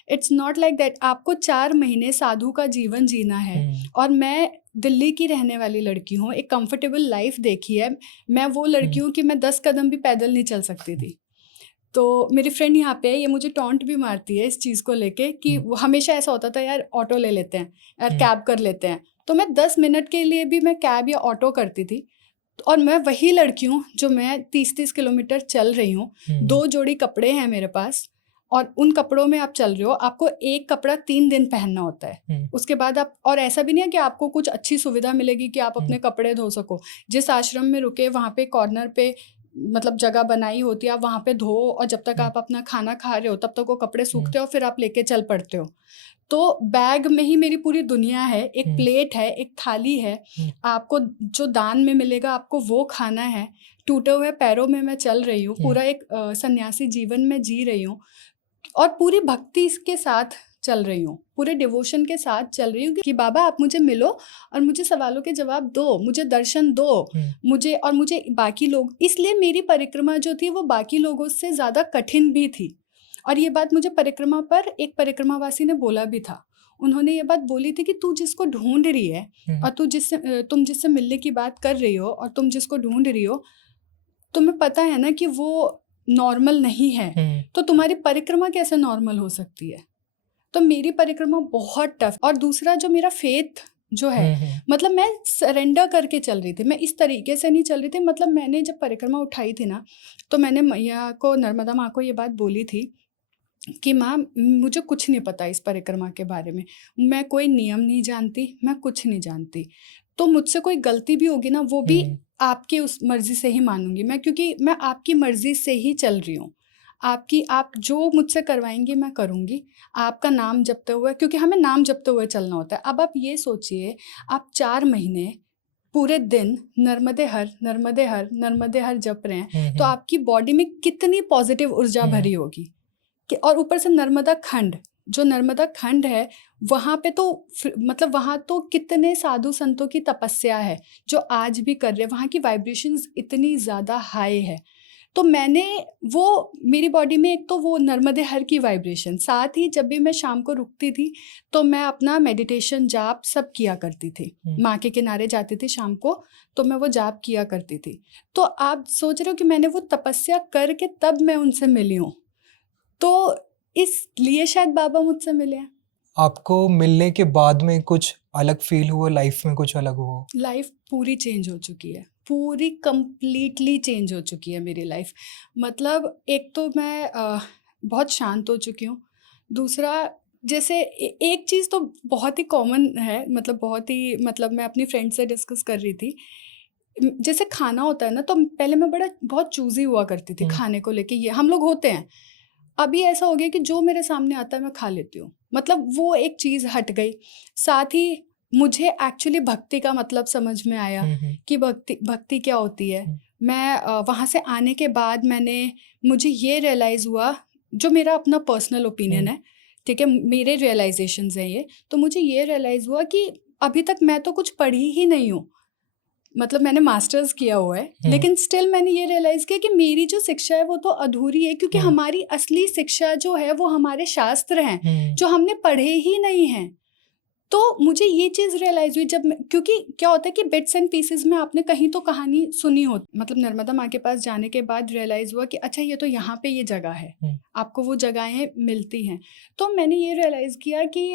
It's not like that. आपको 4 महीने साधु का जीवन जीना है, हम्म, और मैं दिल्ली की रहने वाली लड़की हूँ, एक कंफर्टेबल लाइफ देखी है। मैं वो लड़की हूँ कि मैं 10 कदम भी पैदल नहीं चल सकती थी। तो मेरी फ्रेंड यहाँ पे है, ये मुझे टॉन्ट भी मारती है इस चीज़ को लेके कि हम्म, वो हमेशा ऐसा होता था यार ऑटो ले लेते हैं, यार हम्म, कैब कर लेते हैं। तो मैं 10 मिनट के लिए भी मैं कैब या ऑटो करती थी। और मैं वही लड़की हूँ जो मैं 30-30 किलोमीटर चल रही हूँ। हम्म, 2 जोड़ी कपड़े हैं मेरे पास, और उन कपड़ों में आप चल रहे हो। आपको एक कपड़ा 3 दिन पहनना होता है। हम्म, उसके बाद आप, और ऐसा भी नहीं है कि आपको कुछ अच्छी सुविधा मिलेगी कि आप हम्म, अपने कपड़े धो सको। जिस आश्रम में रुके वहाँ पे कॉर्नर पे मतलब जगह बनाई होती है, आप वहाँ पे धो, और जब तक हम्म, आप अपना खाना खा रहे हो तब तक वो कपड़े हम्म, सूखते हो, फिर आप लेके चल पड़ते हो। तो बैग में ही मेरी पूरी दुनिया है, एक हम्म, प्लेट है, एक थाली है, हम्म, आपको जो दान में मिलेगा आपको वो खाना है। टूटे हुए पैरों में मैं चल रही हूँ, हम्म, पूरा एक सन्यासी जीवन में जी रही हूँ, और पूरी भक्ति के साथ चल रही हूँ, पूरे डिवोशन के साथ चल रही हूँ कि बाबा आप मुझे मिलो और मुझे सवालों के जवाब दो, मुझे दर्शन दो, हम्म, मुझे बाकी लोग, इसलिए मेरी परिक्रमा जो थी वो बाकी लोगों से ज़्यादा कठिन भी थी। और ये बात मुझे परिक्रमा पर एक परिक्रमावासी ने बोला भी था। उन्होंने ये बात बोली थी कि तू जिसको ढूंढ रही है, हम्म, और तुम जिससे मिलने की बात कर रही हो, और तुम जिसको ढूंढ रही हो, तुम्हें पता है ना कि वो नॉर्मल नहीं है, हम्म, तो तुम्हारी परिक्रमा कैसे नॉर्मल हो सकती है। तो मेरी परिक्रमा बहुत टफ। और दूसरा जो मेरा फेथ जो है, हम्म, मतलब मैं सरेंडर करके चल रही थी, मैं इस तरीके से नहीं चल रही थी। मतलब मैंने जब परिक्रमा उठाई थी ना, तो मैंने मैया को, नर्मदा माँ को ये बात बोली थी कि माँ मुझे कुछ नहीं पता इस परिक्रमा के बारे में, मैं कोई नियम नहीं जानती, मैं कुछ नहीं जानती, तो मुझसे कोई गलती भी होगी ना वो भी हम्म, आपकी उस मर्जी से ही मानूंगी मैं, क्योंकि मैं आपकी मर्जी से ही चल रही हूँ। आप जो मुझसे करवाएंगी मैं करूँगी, आपका नाम जपते हुए, क्योंकि हमें नाम जपते हुए चलना होता है। अब आप ये सोचिए, आप 4 महीने पूरे दिन नर्मदे हर नर्मदे हर नर्मदे हर जप रहे हैं, तो आपकी बॉडी में कितनी पॉजिटिव ऊर्जा भरी होगी कि, और ऊपर से नर्मदा खंड, जो नर्मदा खंड है वहाँ पे तो मतलब वहाँ तो कितने साधु संतों की तपस्या है जो आज भी कर रहे हैं, वहाँ की वाइब्रेशंस इतनी ज़्यादा हाई है। तो मैंने वो, मेरी बॉडी में एक तो वो नर्मदे हर की वाइब्रेशन, साथ ही जब भी मैं शाम को रुकती थी तो मैं अपना मेडिटेशन जाप सब किया करती थी, माँ के किनारे जाती थी शाम को, तो मैं वो जाप किया करती थी। तो आप सोच रहे हो कि मैंने वो तपस्या करके तब मैं उनसे मिली हूँ, तो इसलिए शायद बाबा मुझसे मिले हैं। आपको मिलने के बाद में कुछ अलग फील हुआ, लाइफ में कुछ अलग हुआ? लाइफ पूरी चेंज हो चुकी है, पूरी कंप्लीटली चेंज हो चुकी है मेरी लाइफ। मतलब एक तो मैं बहुत शांत हो चुकी हूँ। दूसरा, जैसे एक चीज़ तो बहुत ही कॉमन है, मतलब बहुत ही, मतलब मैं अपनी फ्रेंड से डिस्कस कर रही थी। जैसे खाना होता है ना, तो पहले मैं बहुत चूज़ी हुआ करती थी हम्म, खाने को लेके, ये हम लोग होते हैं। अभी ऐसा हो गया कि जो मेरे सामने आता है मैं खा लेती हूँ, मतलब वो एक चीज़ हट गई। साथ ही मुझे एक्चुअली भक्ति का मतलब समझ में आया हम्म, कि भक्ति क्या होती है। हम्म, मैं वहाँ से आने के बाद मुझे ये रियलाइज़ हुआ, जो मेरा अपना पर्सनल ओपिनियन हम्म, है, ठीक है, मेरे रियलाइजेशंस हैं ये, तो मुझे ये रियलाइज़ हुआ कि अभी तक मैं तो कुछ पढ़ी ही नहीं हूँ, मतलब मैंने मास्टर्स किया हुआ है, हम्म, लेकिन स्टिल मैंने ये रियलाइज़ किया कि मेरी जो शिक्षा है वो तो अधूरी है, क्योंकि हम्म, हमारी असली शिक्षा जो है वो हमारे शास्त्र हैं, हम्म, जो हमने पढ़े ही नहीं हैं। तो मुझे ये चीज़ रियलाइज़ हुई क्योंकि क्या होता है कि बिट्स एंड पीसेस में आपने कहीं तो कहानी सुनी हो, मतलब नर्मदा माँ के पास जाने के बाद रियलाइज़ हुआ कि अच्छा ये तो यहाँ पे ये जगह है, हम्म, आपको वो जगहें मिलती हैं। तो मैंने ये रियलाइज़ किया कि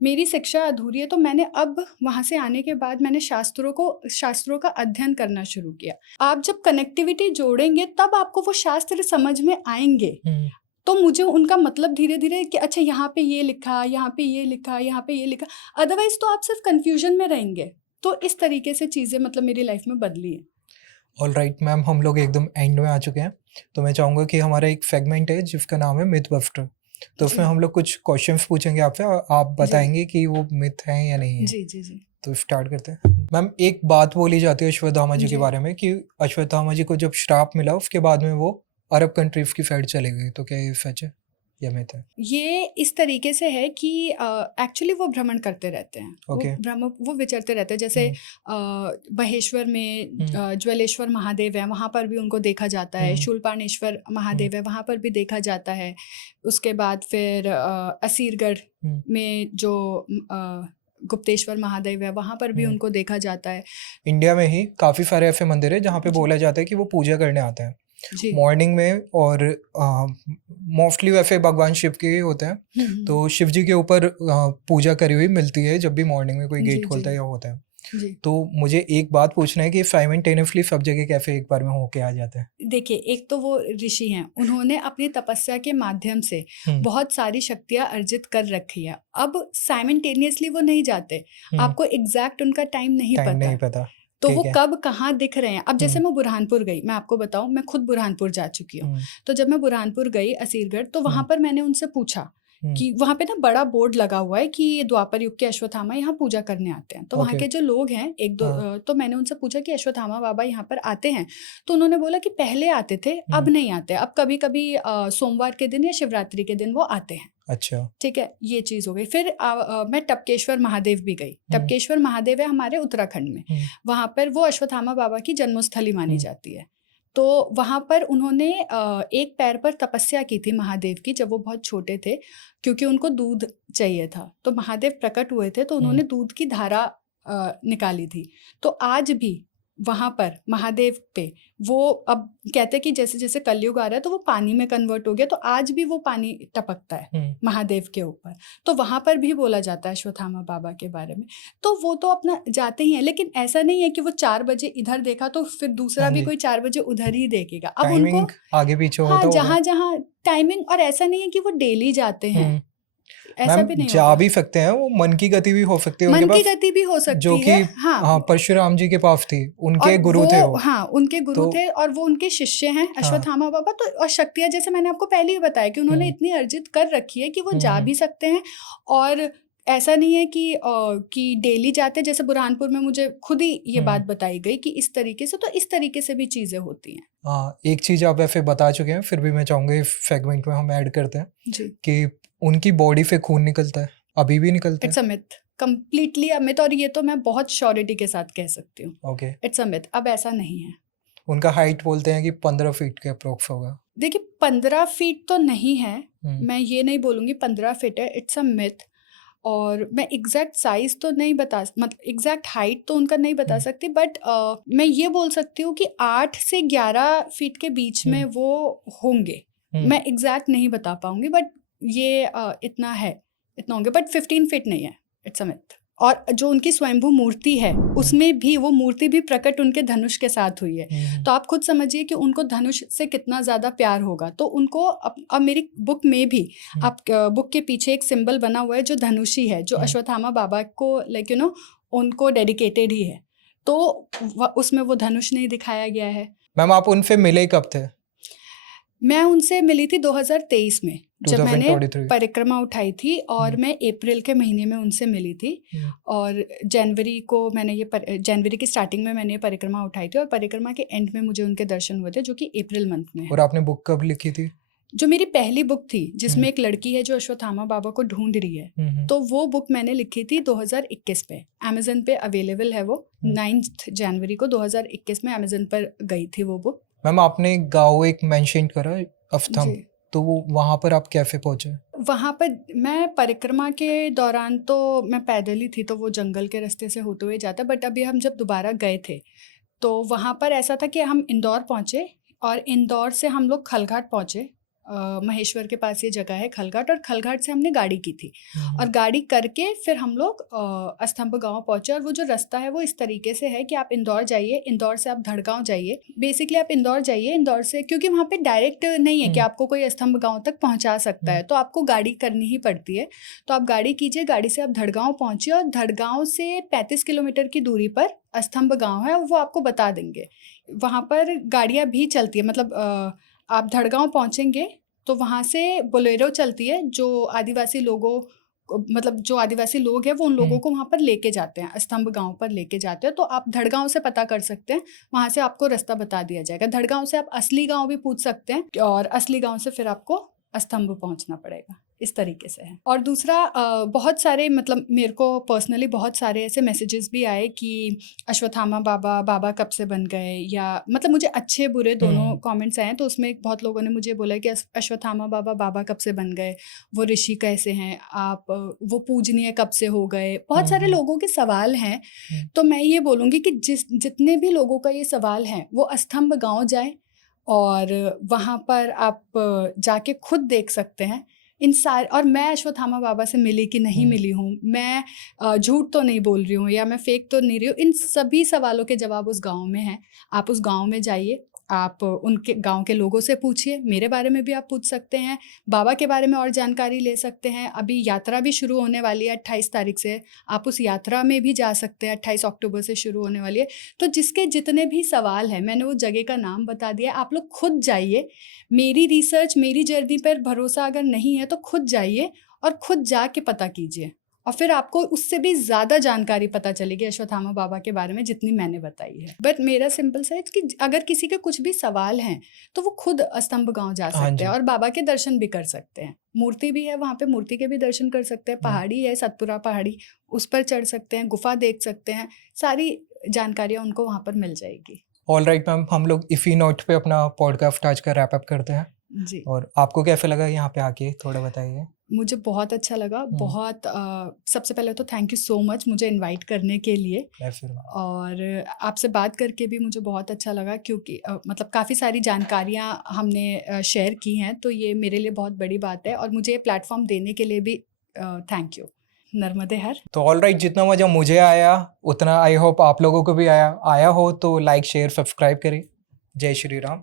मेरी शिक्षा अधूरी है, तो मैंने अब वहाँ से आने के बाद मैंने शास्त्रों का अध्ययन करना शुरू किया। आप जब कनेक्टिविटी जोड़ेंगे तब आपको वो शास्त्र समझ में आएंगे। तो मुझे उनका मतलब धीरे-धीरे कि अच्छा यहाँ पे ये लिखा, यहाँ पे ये लिखा, यहाँ पे ये लिखा, अदरवाइज़ तो आप सिर्फ कन्फ्यूजन में रहेंगे। तो इस तरीके से चीज़ें मतलब मेरी लाइफ में बदली हैं। ऑलराइट मैम, हम लोग एकदम एंड में आ चुके हैं, तो मैं चाहूँगा कि हमारा एक सेगमेंट है जिसका नाम है मिथ बस्टर। तो उसमें जी। हम लोग कुछ क्वेश्चंस पूछेंगे आपसे और आप बताएंगे कि वो मिथ हैं या नहीं है। जी, जी, जी। तो स्टार्ट करते हैं। मैम, एक बात बोली जाती है अश्वत्थामा जी के जी। बारे में कि अश्वत्थामा जी को जब श्राप मिला उसके बाद में वो अरब कंट्रीज की साइड चले गए, तो क्या ये सच है या मिथ है? ये इस तरीके से है कि एक्चुअली वो भ्रमण करते रहते हैं। ओके। वो विचरते रहते हैं। जैसे महेश्वर में ज्वलेश्वर महादेव है, वहाँ पर भी उनको देखा जाता है। शूलपाणेश्वर महादेव है, वहाँ पर भी देखा जाता है। उसके बाद फिर असीरगढ़ में जो गुप्तेश्वर महादेव है, वहाँ पर भी उनको देखा जाता है। इंडिया में ही काफ़ी सारे ऐसे मंदिर है जहाँ पे जी। बोला जाता है कि वो पूजा करने आते हैं जी। मॉर्निंग में, और मोस्टली वैसे भगवान शिव के ही होते हैं। तो शिव जी के ऊपर पूजा करी हुई मिलती है जब भी मॉर्निंग में कोई जी, गेट खोलता है जी। या होता है। जी। तो मुझे एक बात पूछना है कि साइमल्टेनियसली सब जगह कैसे एक बार में होके आ जाता है? देखिए, एक तो वो ऋषि हैं, उन्होंने अपनी तपस्या के माध्यम से बहुत सारी शक्तियाँ अर्जित कर रखी है। अब साइमल्टेनियसली वो नहीं जाते, आपको एग्जैक्ट उनका टाइम नहीं पता। तो वो कब कहाँ दिख रहे हैं। अब जैसे मैं बुरहानपुर गई, मैं आपको बताऊं, मैं खुद बुरहानपुर जा चुकी हूँ। तो जब मैं बुरहानपुर गई असीरगढ़, तो वहां पर मैंने उनसे पूछा कि वहां पे ना बड़ा बोर्ड लगा हुआ है कि ये द्वापर युग के अश्वत्थामा यहाँ पूजा करने आते हैं। तो वहाँ के जो लोग हैं एक दो तो मैंने उनसे पूछा कि अश्वत्थामा बाबा यहाँ पर आते हैं? तो उन्होंने बोला कि पहले आते थे, अब नहीं आते। अब कभी कभी सोमवार के दिन या शिवरात्रि के दिन वो आते हैं। अच्छा, ठीक है, ये चीज हो गई। फिर मैं टपकेश्वर महादेव भी गई। टपकेश्वर महादेव है हमारे उत्तराखंड में, वहां पर वो अश्वत्थामा बाबा की जन्मस्थली मानी जाती है। तो वहां पर उन्होंने एक पैर पर तपस्या की थी महादेव की, जब वो बहुत छोटे थे, क्योंकि उनको दूध चाहिए था। तो महादेव प्रकट हुए थे, तो उन्होंने दूध की धारा निकाली थी। तो आज भी वहां पर महादेव पे वो, अब कहते हैं कि जैसे जैसे कलयुग आ रहा है तो वो पानी में कन्वर्ट हो गया, तो आज भी वो पानी टपकता है महादेव के ऊपर। तो वहां पर भी बोला जाता है अश्वत्थामा बाबा के बारे में। तो वो तो अपना जाते ही हैं, लेकिन ऐसा नहीं है कि वो 4 बजे इधर देखा तो फिर दूसरा भी कोई 4 बजे उधर ही देखेगा। अब उनको आगे पीछे हाँ, जहाँ जहाँ टाइमिंग, और ऐसा नहीं है कि वो डेली जाते हैं, ऐसा भी नहीं जा होगा। भी सकते हैं, वो मन की गति भी हो सकती है मन उनके की पास, गति भी हो सकती जो कि है। हाँ, परशुराम जी के पास थी, उनके गुरु थे वो। हाँ, उनके गुरु थे और वो उनके शिष्य हैं अश्वत्थामा बाबा। तो और शक्तियां, जैसे मैंने आपको पहले ही बताया कि उन्होंने इतनी अर्जित कर रखी है कि वो जा भी सकते हैं। और ऐसा नहीं है कि डेली जाते, जैसे बुरहानपुर में मुझे खुद ही ये बात बताई गई कि इस तरीके से, तो इस तरीके से भी चीजें होती हैं। हाँ, एक चीज आप ऐसे बता चुके हैं, फिर भी मैं चाहूंगा इस सेगमेंट में हम ऐड करते हैं जी, कि उनकी बॉडी से खून निकलता है, अभी भी निकलता है? It's a myth, completely a myth. और ये तो मैं बहुत श्योरिटी के साथ कह सकती हूँ, ओके। It's a myth. अब ऐसा नहीं है। उनका हाइट बोलते हैं कि 15 फीट के अप्रोक्स होगा। देखिए, 15 फीट तो नहीं है, मैं ये नहीं बोलूंगी 15 फीट है, इट्स अ मिथ। और मैं एग्जैक्ट साइज तो नहीं बता, मतलब एग्जैक्ट हाइट तो उनका नहीं बता सकती, बट मैं ये बोल सकती हूँ कि 8 से 11 फीट के बीच में वो होंगे। मैं एग्जैक्ट नहीं बता पाऊंगी, बट ये इतना होंगे, बट 15 फीट नहीं है, इट्स अ मिथ। और जो उनकी स्वयंभू मूर्ति है, उसमें भी वो मूर्ति भी प्रकट उनके धनुष के साथ हुई है। तो आप खुद समझिए कि उनको धनुष से कितना ज्यादा प्यार होगा। तो उनको अब मेरी बुक में भी, आप बुक के पीछे एक सिंबल बना हुआ है जो धनुषी है, जो अश्वत्थामा बाबा को लाइक उनको डेडिकेटेड ही है। तो उसमें वो धनुष नहीं दिखाया गया है। मैम, आप उनसे मिले कब थे? मैं उनसे मिली थी 2023 में, जब मैंने 2023 परिक्रमा उठाई थी, और मैं अप्रैल के महीने में उनसे मिली थी। और जनवरी को मैंने जनवरी की स्टार्टिंग में मैंने ये परिक्रमा उठाई थी, और परिक्रमा के एंड में मुझे उनके दर्शन हुए थे, जो कि अप्रैल मंथ में है। और आपने बुक कब लिखी थी? जो मेरी पहली बुक थी, जिसमें एक लड़की है जो अश्वत्थामा बाबा को ढूंढ रही है, तो वो बुक मैंने लिखी थी 2021 पे। अमेजन पे अवेलेबल है वो। 9 जनवरी को 2021 में अमेजन पर गई थी वो बुक। मैम, आपने गाँव एक मेंशन करा अफ्थम, तो वो वहाँ पर आप कैसे पहुँचे? वहाँ पर मैं परिक्रमा के दौरान तो मैं पैदल ही थी, तो वो जंगल के रास्ते से होते हुए जाता। बट अभी हम जब दोबारा गए थे, तो वहाँ पर ऐसा था कि हम इंदौर पहुँचे, और इंदौर से हम लोग खलघाट पहुँचे महेश्वर के पास ये जगह है खलघाट, और खलघाट से हमने गाड़ी की थी और गाड़ी करके फिर हम लोग अस्तंभ गांव पहुंचे। और वो जो रास्ता है वो इस तरीके से है कि आप इंदौर जाइए, इंदौर से आप धड़गांव जाइए, बेसिकली आप इंदौर जाइए, इंदौर से, क्योंकि वहाँ पे डायरेक्ट नहीं है कि आपको कोई अस्तंभ गांव तक पहुंचा सकता है, तो आपको गाड़ी करनी ही पड़ती है। तो आप गाड़ी कीजिए, गाड़ी से आप धड़गांव पहुंचिए और धड़गांव से 35 किलोमीटर की दूरी पर अस्तंभ गांव है, वो आपको बता देंगे। वहाँ पर गाड़ियाँ भी चलती है, मतलब आप धड़गांव पहुँचेंगे तो वहाँ से बोलेरो चलती है, जो आदिवासी लोगों मतलब जो आदिवासी लोग हैं वो उन लोगों को वहाँ पर लेके जाते हैं, अस्तंभ गांव पर लेके जाते हैं। तो आप धड़गांव से पता कर सकते हैं, वहाँ से आपको रास्ता बता दिया जाएगा। धड़गांव से आप असली गांव भी पूछ सकते हैं और असली गांव से फिर आपको अस्तंभ पहुँचना पड़ेगा। इस तरीके से है। और दूसरा बहुत सारे, मतलब मेरे को पर्सनली बहुत सारे ऐसे मैसेजेस भी आए कि अश्वत्थामा बाबा कब से बन गए, या मतलब मुझे अच्छे बुरे दोनों कमेंट्स आए। तो उसमें बहुत लोगों ने मुझे बोला कि अश्वत्थामा बाबा कब से बन गए, वो ऋषि कैसे हैं आप, वो पूजनीय कब से हो गए, बहुत सारे लोगों के सवाल हैं। तो मैं ये बोलूँगी कि जितने भी लोगों का ये सवाल है वो अस्तंभ गाँव जाए और वहाँ पर आप जाके खुद देख सकते हैं इन सारे। और मैं अश्वत्थामा बाबा से मिली कि नहीं मिली हूँ, मैं झूठ तो नहीं बोल रही हूँ या मैं फेक तो नहीं रही हूँ, इन सभी सवालों के जवाब उस गांव में हैं। आप उस गांव में जाइए, आप उनके गांव के लोगों से पूछिए, मेरे बारे में भी आप पूछ सकते हैं, बाबा के बारे में और जानकारी ले सकते हैं। अभी यात्रा भी शुरू होने वाली है 28 तारीख से, आप उस यात्रा में भी जा सकते हैं, 28 अक्टूबर से शुरू होने वाली है। तो जिसके जितने भी सवाल हैं, मैंने वो जगह का नाम बता दिया, आप लोग खुद जाइए। मेरी रिसर्च, मेरी जर्नी पर भरोसा अगर नहीं है तो खुद जाइए और खुद जाके पता कीजिए, और फिर आपको उससे भी ज़्यादा जानकारी पता चलेगी अश्वत्थामा बाबा के बारे में जितनी मैंने बताई है। बट मेरा सिंपल सा है कि अगर किसी के कुछ भी सवाल हैं तो वो खुद अस्तंभ गांव जा सकते हैं और बाबा के दर्शन भी कर सकते हैं। मूर्ति भी है वहाँ पे, मूर्ति के भी दर्शन कर सकते हैं। पहाड़ी है सतपुरा पहाड़ी, उस पर चढ़ सकते हैं, गुफा देख सकते हैं, सारी जानकारियाँ उनको वहाँ पर मिल जाएगी। ऑल राइट मैम, हम लोग इसी नोट पे अपना पॉडकास्ट आज का रैप अप करते हैं जी। और आपको कैसे लगा यहाँ पे आके, थोड़ा बताइए। मुझे बहुत अच्छा लगा, बहुत सबसे पहले तो थैंक यू सो मच मुझे इनवाइट करने के लिए, और आपसे बात करके भी मुझे बहुत अच्छा लगा, क्योंकि मतलब काफ़ी सारी जानकारियाँ हमने शेयर की हैं, तो ये मेरे लिए बहुत बड़ी बात है, और मुझे ये प्लेटफॉर्म देने के लिए भी थैंक यू। नर्मदे हर। तो ऑल राइट, जितना मज़ा मुझे आया उतना आई होप आप लोगों को भी आया हो, तो लाइक शेयर सब्सक्राइब करें। जय श्री राम।